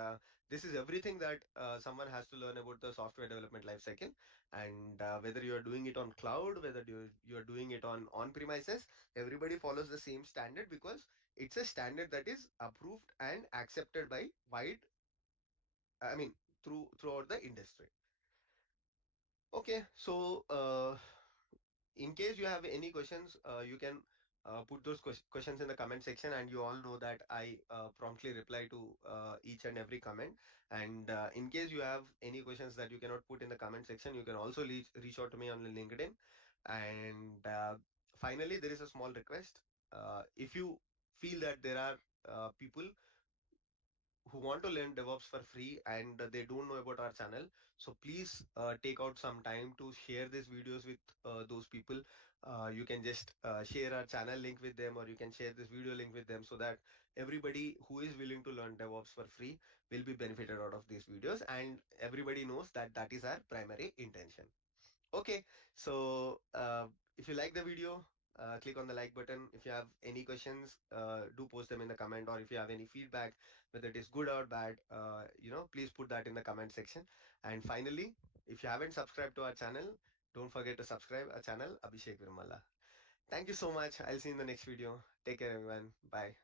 this is everything that someone has to learn about the software development lifecycle. And whether you are doing it on cloud, whether you are doing it on premises, everybody follows the same standard because it's a standard that is approved and accepted by wide, I mean, throughout the industry. Okay, so in case you have any questions, you can put those questions in the comment section, and you all know that I promptly reply to each and every comment. And in case you have any questions that you cannot put in the comment section, you can also reach out to me on LinkedIn. And finally, there is a small request. If you feel that there are people who want to learn DevOps for free and they don't know about our channel, so please take out some time to share these videos with those people. You can just share our channel link with them, or you can share this video link with them, so that everybody who is willing to learn DevOps for free will be benefited out of these videos, and everybody knows that that is our primary intention. Okay, so if you like the video, click on the like button. If you have any questions, do post them in the comment, or if you have any feedback, whether it is good or bad, please put that in the comment section. And finally, if you haven't subscribed to our channel, don't forget to subscribe our channel, Abhishek Virmala. Thank you so much. I'll see you in the next video. Take care, everyone. Bye.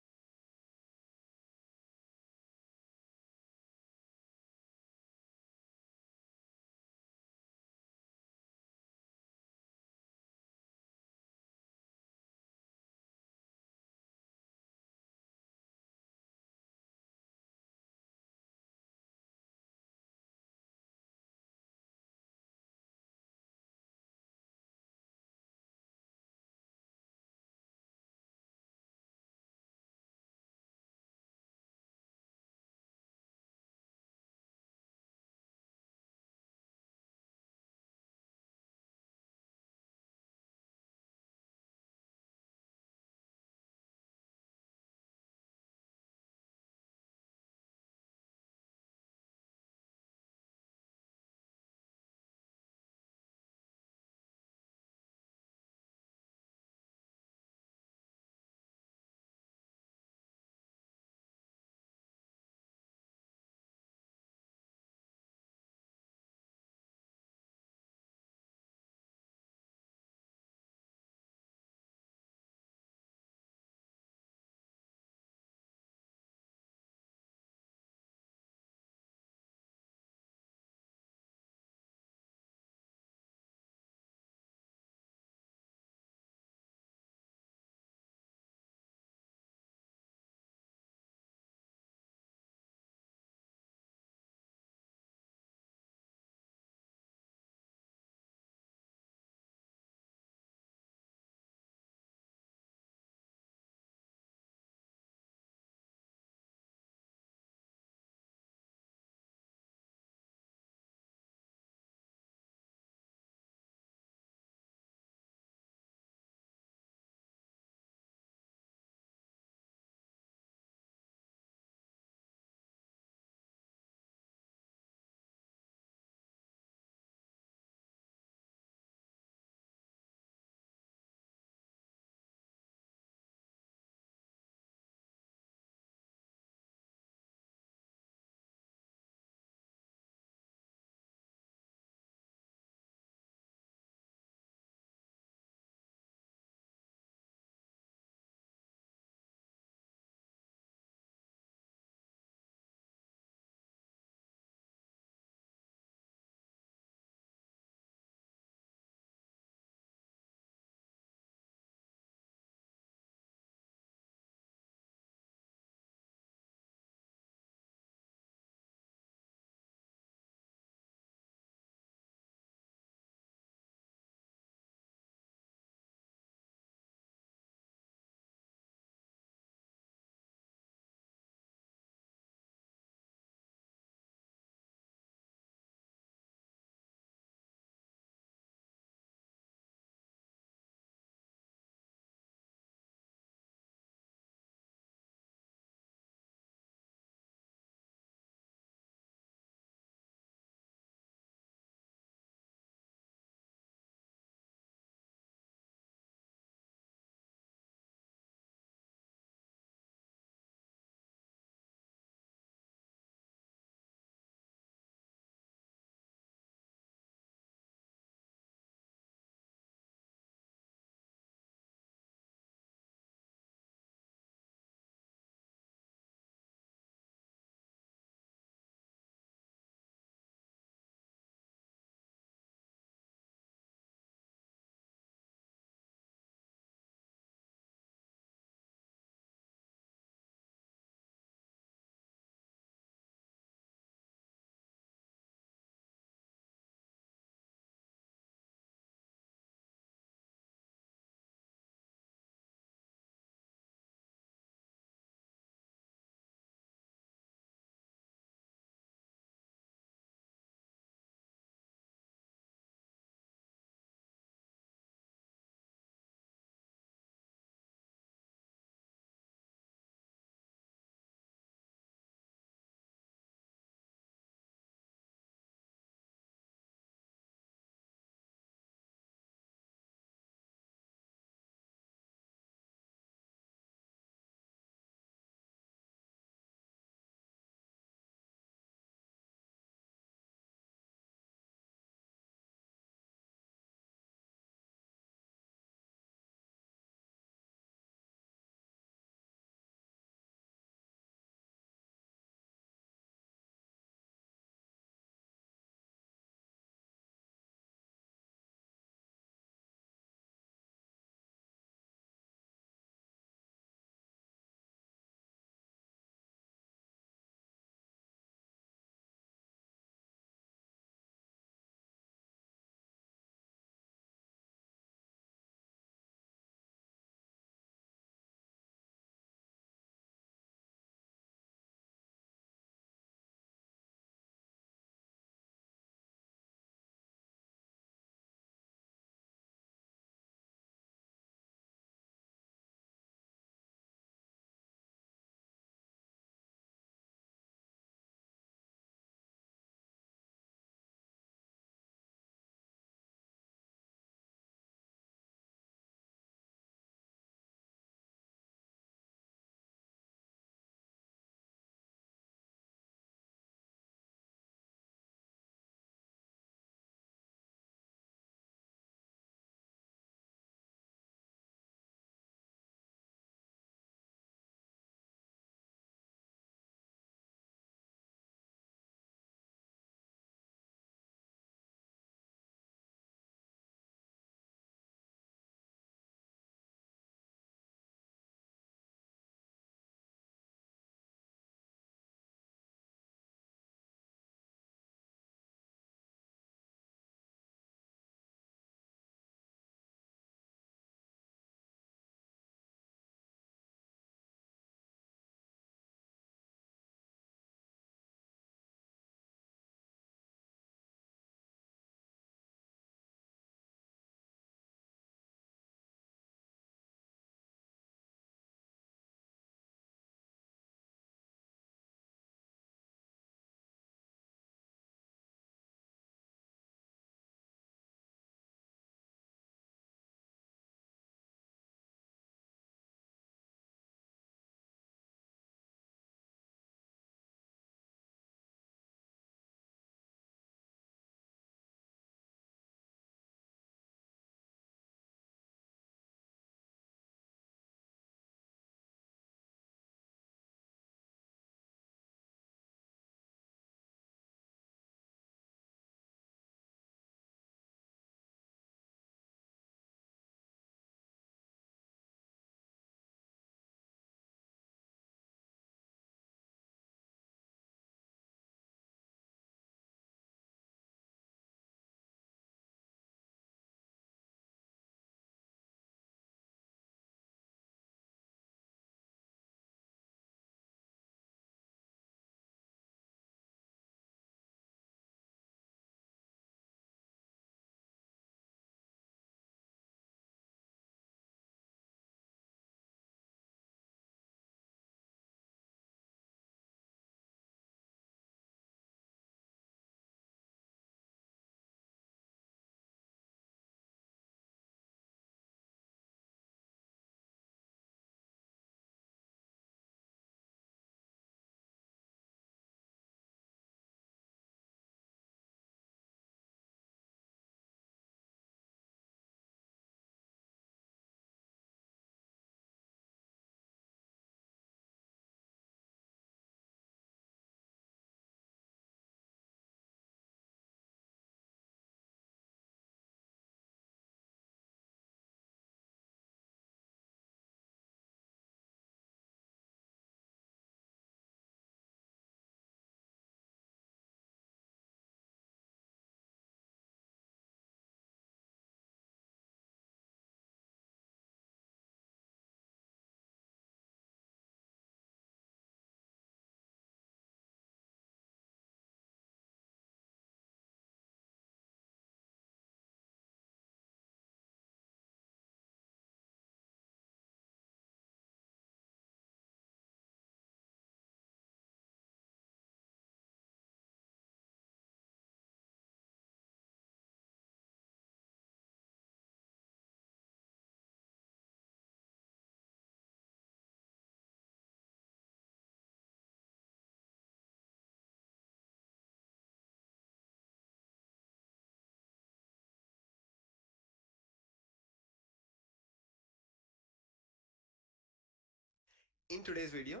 In today's video,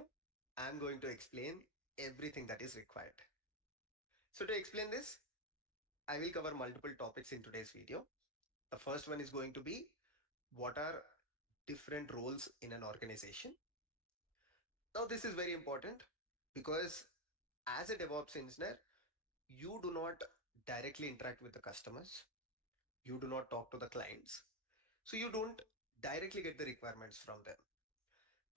I'm going to explain everything that is required. So to explain this, I will cover multiple topics in today's video. The first one is going to be what are different roles in an organization. Now this is very important because as a DevOps engineer, you do not directly interact with the customers. You do not talk to the clients. So you don't directly get the requirements from them.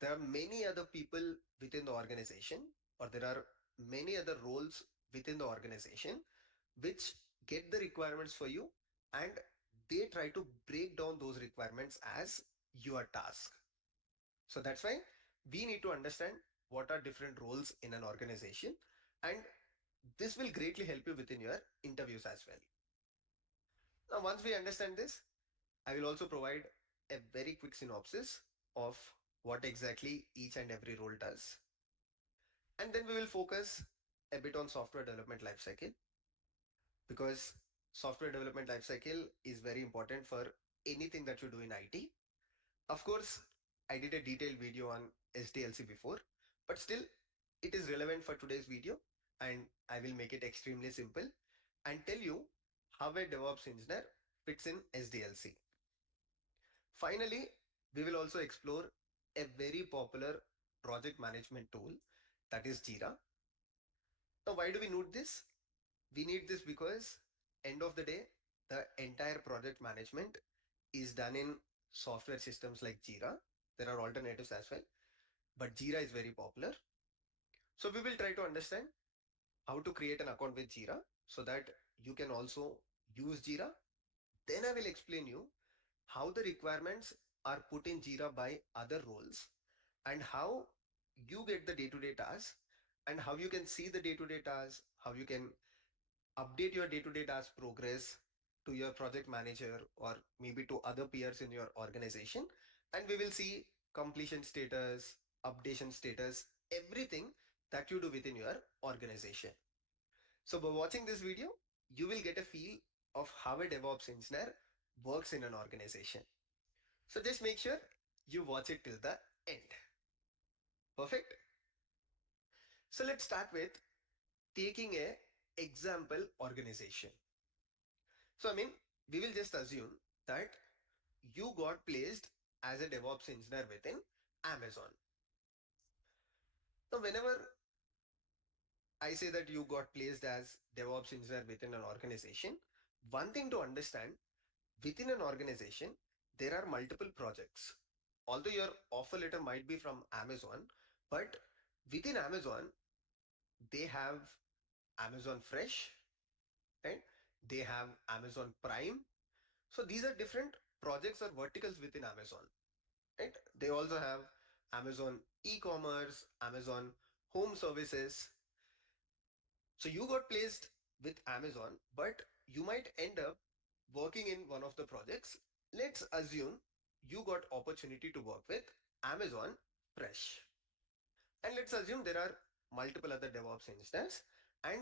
There are many other people within the organization, or there are many other roles within the organization which get the requirements for you, and they try to break down those requirements as your task. So that's why we need to understand what are different roles in an organization, and this will greatly help you within your interviews as well. Now, once we understand this, I will also provide a very quick synopsis of what exactly each and every role does. And then we will focus a bit on software development lifecycle, because software development lifecycle is very important for anything that you do in IT. Of course, I did a detailed video on SDLC before, but still it is relevant for today's video, and I will make it extremely simple and tell you how a DevOps engineer fits in SDLC. Finally, we will also explore a very popular project management tool, that is Jira. Now, why do we need this? We need this because end of the day, the entire project management is done in software systems like Jira. There are alternatives as well, but Jira is very popular. So we will try to understand how to create an account with Jira so that you can also use Jira. Then I will explain you how the requirements are put in Jira by other roles, and how you get the day-to-day tasks, and how you can see the day-to-day tasks, how you can update your day-to-day task progress to your project manager or maybe to other peers in your organization. And we will see completion status, updation status, everything that you do within your organization. So by watching this video, you will get a feel of how a DevOps engineer works in an organization. So just make sure you watch it till the end. Perfect. So let's start with taking a example organization. So I mean, we will just assume that you got placed as a DevOps engineer within Amazon. Now, whenever I say that you got placed as DevOps engineer within an organization, one thing to understand, within an organization, there are multiple projects. Although your offer letter might be from Amazon, but within Amazon, they have Amazon Fresh, right? They have Amazon Prime. So these are different projects or verticals within Amazon, right? They also have Amazon e-commerce, Amazon home services. So you got placed with Amazon, but you might end up working in one of the projects. Let's assume you got opportunity to work with Amazon Fresh. And let's assume there are multiple other DevOps engineers, and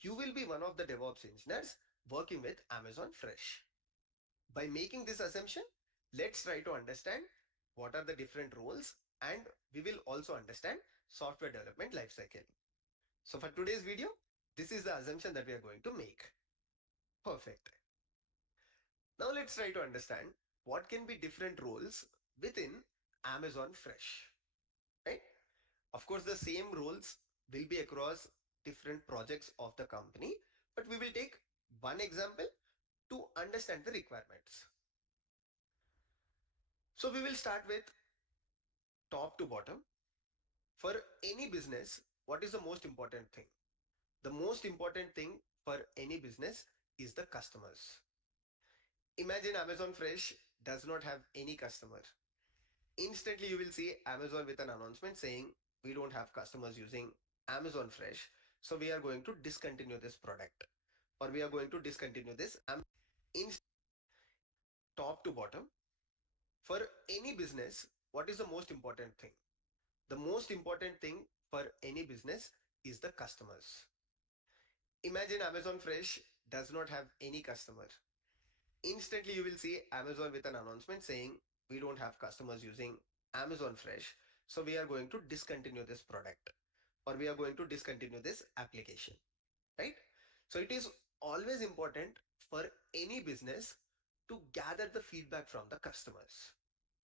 you will be one of the DevOps engineers working with Amazon Fresh. By making this assumption, let's try to understand what are the different roles, and we will also understand software development lifecycle. So for today's video, this is the assumption that we are going to make. Perfect. Now let's try to understand what can be different roles within Amazon Fresh, right? Of course, the same roles will be across different projects of the company, but we will take one example to understand the requirements. So we will start with top to bottom. For any business, what is the most important thing? The most important thing for any business is the customers. Imagine Amazon Fresh does not have any customer. Instantly, you will see Amazon with an announcement saying, we don't have customers using Amazon Fresh, so we are going to discontinue this product, or we are going to discontinue this. In top to bottom, for any business, what is the most important thing? The most important thing for any business is the customers. Imagine Amazon Fresh does not have any customer. Instantly, you will see Amazon with an announcement saying, we don't have customers using Amazon Fresh, So we are going to discontinue this product, or we are going to discontinue this application, right? So it is always important for any business to gather the feedback from the customers.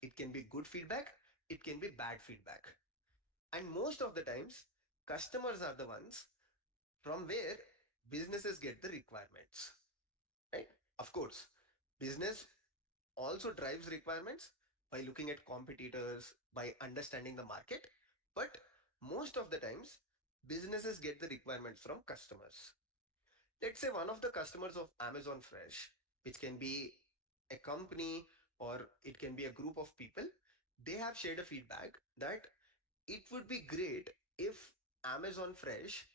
It can be good feedback, it can be bad feedback. And most of the times, customers are the ones from where businesses get the requirements, right? Of course, business also drives requirements by looking at competitors, by understanding the market, but most of the times, businesses get the requirements from customers. Let's say one of the customers of Amazon Fresh, which can be a company or it can be a group of people, they have shared a feedback that it would be great if Amazon Fresh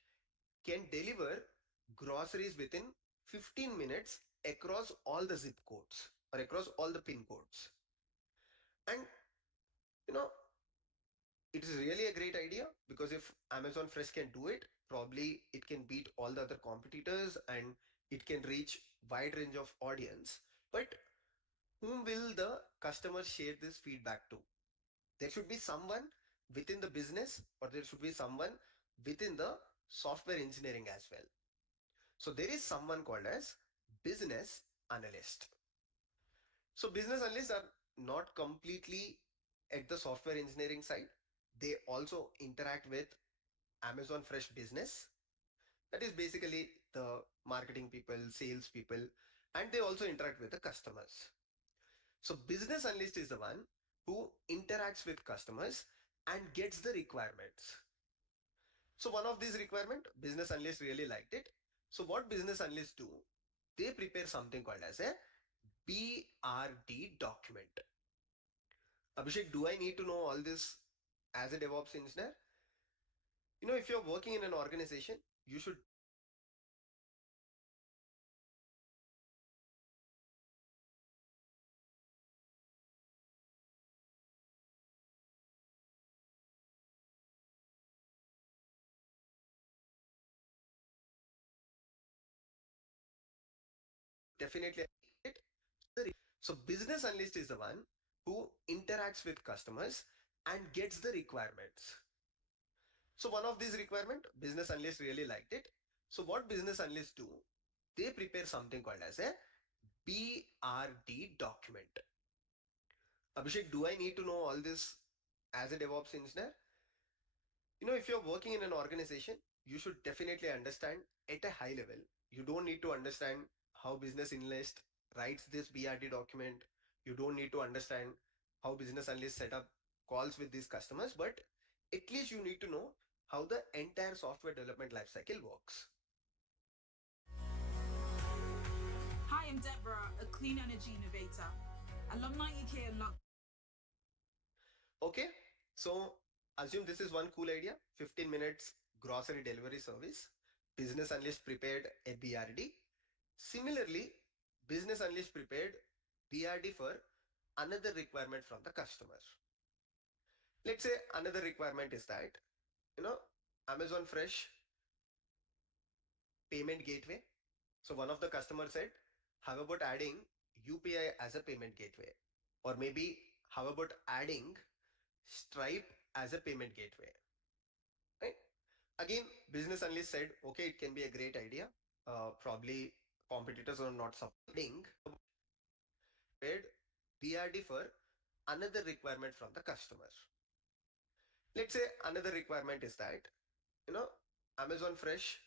can deliver groceries within 15 minutes across all the zip codes or across all the pin codes. And you know, it is really a great idea because if Amazon Fresh can do it, probably it can beat all the other competitors and it can reach wide range of audience. But whom will the customers share this feedback to? There should be someone within the business, or there should be someone within the software engineering as well. So there is someone called as business analyst. So business analysts are not completely at the software engineering side. They also interact with Amazon Fresh business. That is basically the marketing people, sales people, and they also interact with the customers. So business analyst is the one who interacts with customers and gets the requirements. So one of these requirement, business analyst really liked it. So what business analysts do, they prepare something called as a BRD document. Abhishek, do I need to know all this as a DevOps engineer? If you're working in an organization, you should definitely it. So business analyst is the one who interacts with customers and gets the requirements. So one of these requirement, business analysts really liked it. So what business analysts do, they prepare something called as a BRD document. Abhishek, do I need to know all this as a DevOps engineer? If you're working in an organization, you should definitely understand at a high level. You don't need to understand how business analyst writes this BRD document. You don't need to understand how business analysts set up calls with these customers, but at least you need to know how the entire software development lifecycle works. Hi, I'm Deborah, a clean energy innovator. Alumni UK alum. Okay, so assume this is one cool idea, 15 minutes grocery delivery service. Business analyst prepared a BRD. Similarly, business analyst prepared BRD for another requirement from the customer. Let's say another requirement is that, you know, Amazon Fresh payment gateway. So one of the customers said, how about adding UPI as a payment gateway? Or maybe how about adding Stripe as a payment gateway? Right? Again, business analyst said, okay, it can be a great idea. Probably competitors are not supporting BRD for another requirement from the customer. Let's say another requirement is that, you know, Amazon Fresh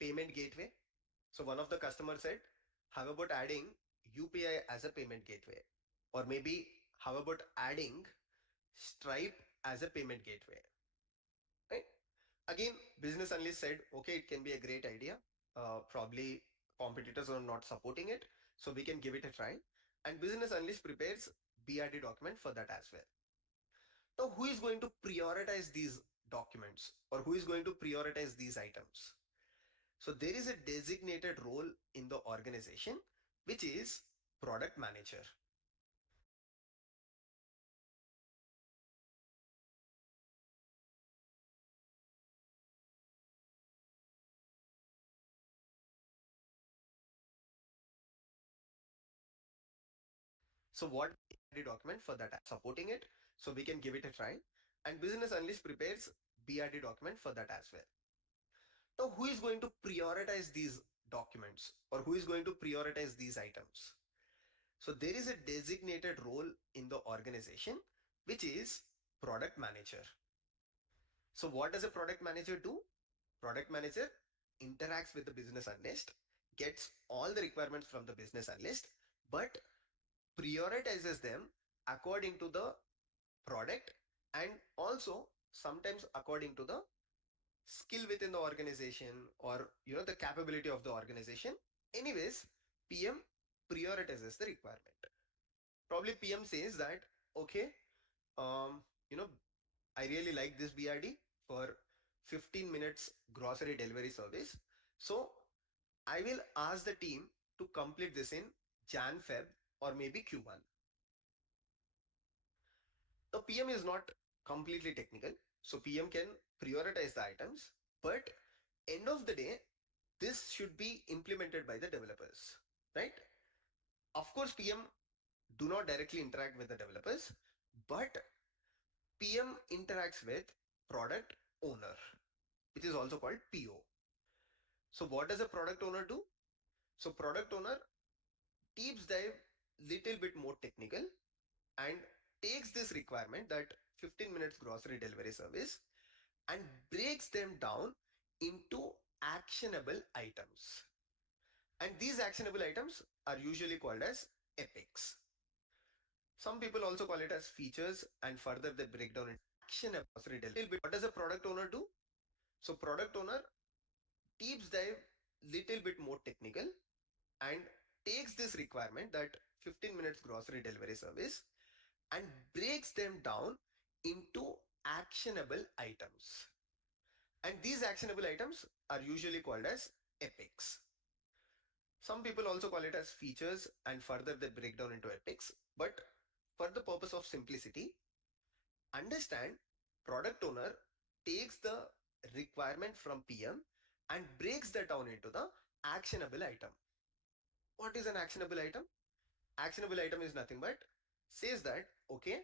payment gateway. So one of the customers said, how about adding UPI as a payment gateway? Or maybe how about adding Stripe as a payment gateway? Right? Again, business analyst said, okay, it can be a great idea. Probably competitors are not supporting it, so we can give it a try. And business analyst prepares BRD document for that as well. Now, who is going to prioritize these documents, or who is going to prioritize these items? So there is a designated role in the organization, which is product manager. So what the document for that supporting it, So we can give it a try. And business analyst prepares BRD document for that as well. Now, who is going to prioritize these documents or who is going to prioritize these items? So there is a designated role in the organization, which is product manager. So what does a product manager do? Product manager interacts with the business analyst, gets all the requirements from the business analyst, but prioritizes them according to the product and also sometimes according to the skill within the organization or the capability of the organization. Anyways, PM prioritizes the requirement. Probably PM says that, okay, um, you know, I really like this BRD for 15 minutes grocery delivery service. So I will ask the team to complete this in Jan, Feb, or maybe Q1. The PM is not completely technical, so PM can prioritize the items, but end of the day, this should be implemented by the developers, right? Of course, PM do not directly interact with the developers, but PM interacts with product owner, which is also called PO. So what does a product owner do? So product owner deep dive little bit more technical and takes this requirement, that 15 minutes grocery delivery service, and breaks them down into actionable items. And these actionable items are usually called as epics. Some people also call it as features, and further they break down into actionable grocery delivery. What does a product owner do? So product owner deep dive little bit more technical and takes this requirement, that 15 minutes grocery delivery service, and breaks them down into actionable items. And these actionable items are usually called as epics. Some people also call it as features, and further they break down into epics. But for the purpose of simplicity, understand product owner takes the requirement from PM and breaks that down into the actionable item. What is an actionable item? Actionable item is nothing but says that, okay,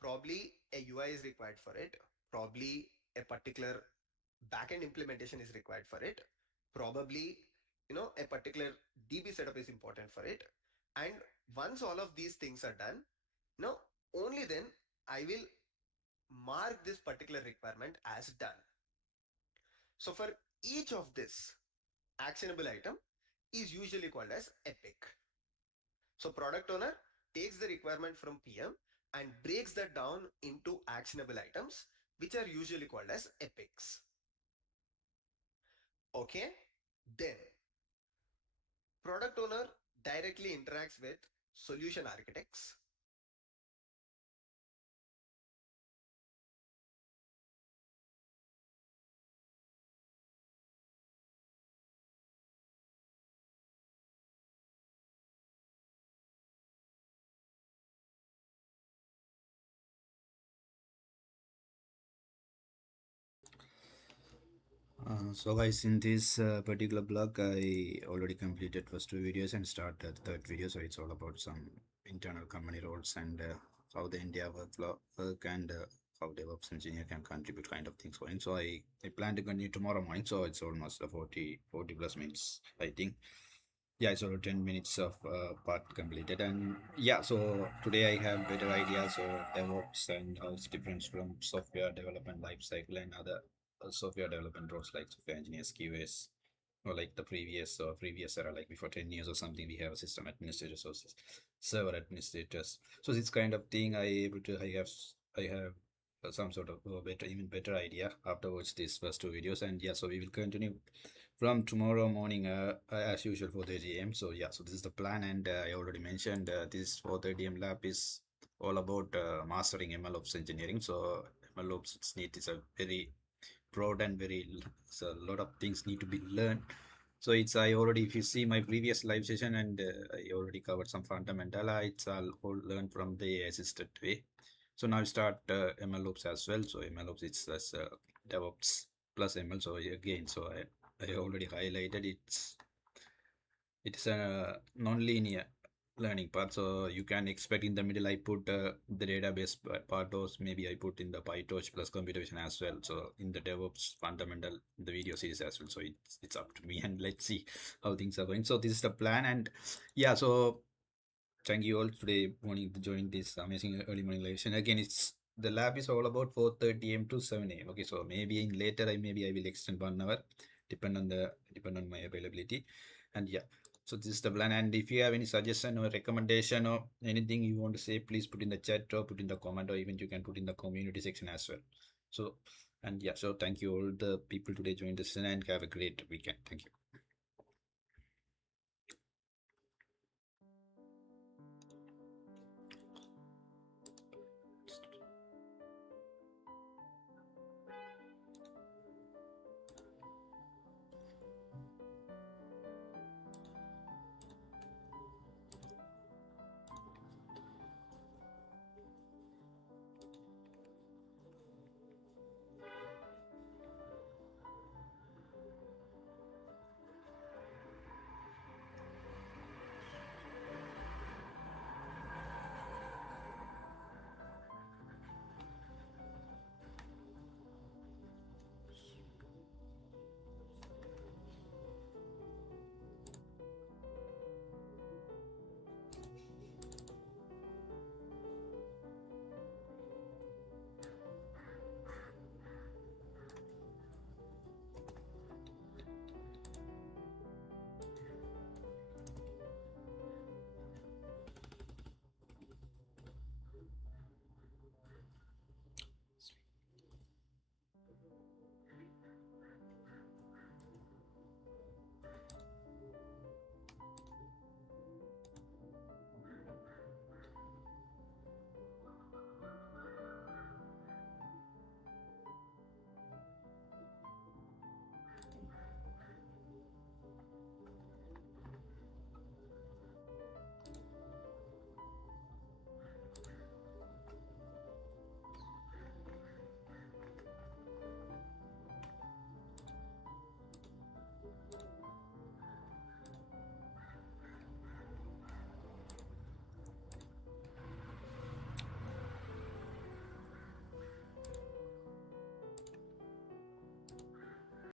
probably a UI is required for it, probably a particular backend implementation is required for it, probably a particular DB setup is important for it, and once all of these things are done, only then I will mark this particular requirement as done. So for each of this actionable item is usually called as epic. So product owner takes the requirement from PM and breaks that down into actionable items, which are usually called as epics. Okay, then product owner directly interacts with solution architects. So guys, in this particular blog, I already completed first two videos and started the third video. So it's all about some internal company roles and how the India work and how DevOps engineer can contribute kind of things going. So I plan to continue tomorrow morning. So it's almost 40 plus minutes, I think. Yeah, it's already 10 minutes of part completed. And yeah, so today I have better ideas of DevOps and how it's different from software development lifecycle and other software development roles like software engineers, QAs, or like the previous era, like before 10 years or something, we have a system administrators or server administrators. So this kind of thing I have some sort of even better idea afterwards these first two videos. And yeah, so we will continue from tomorrow morning as usual 4:30 a.m. So yeah, so this is the plan, and I already mentioned this 4:30 a.m. lab is all about mastering MLOps engineering. So MLOps is a very broad and so a lot of things need to be learned. So it's I already, if you see my previous live session, and I already covered some fundamental, it's all learned from the assisted way. So now start MLOps as well. So MLOps it's as DevOps plus ML. So again, so I already highlighted it's a non-linear learning part. So you can expect in the middle I put the database part, or maybe I put in the PyTorch plus computer vision as well. So in the DevOps fundamental, the video series as well. So it's up to me, and let's see how things are going. So this is the plan, and yeah, so thank you all today morning to join this amazing early morning live session. Again, it's the lab is all about 4:30 a.m. to 7 a.m. Okay, so maybe in later I will extend 1 hour, depend on my availability, and yeah. So this is the plan, and if you have any suggestion or recommendation or anything you want to say, please put in the chat or put in the comment, or even you can put in the community section as well. So, and yeah, so thank you all the people today joined the session, and have a great weekend. Thank you.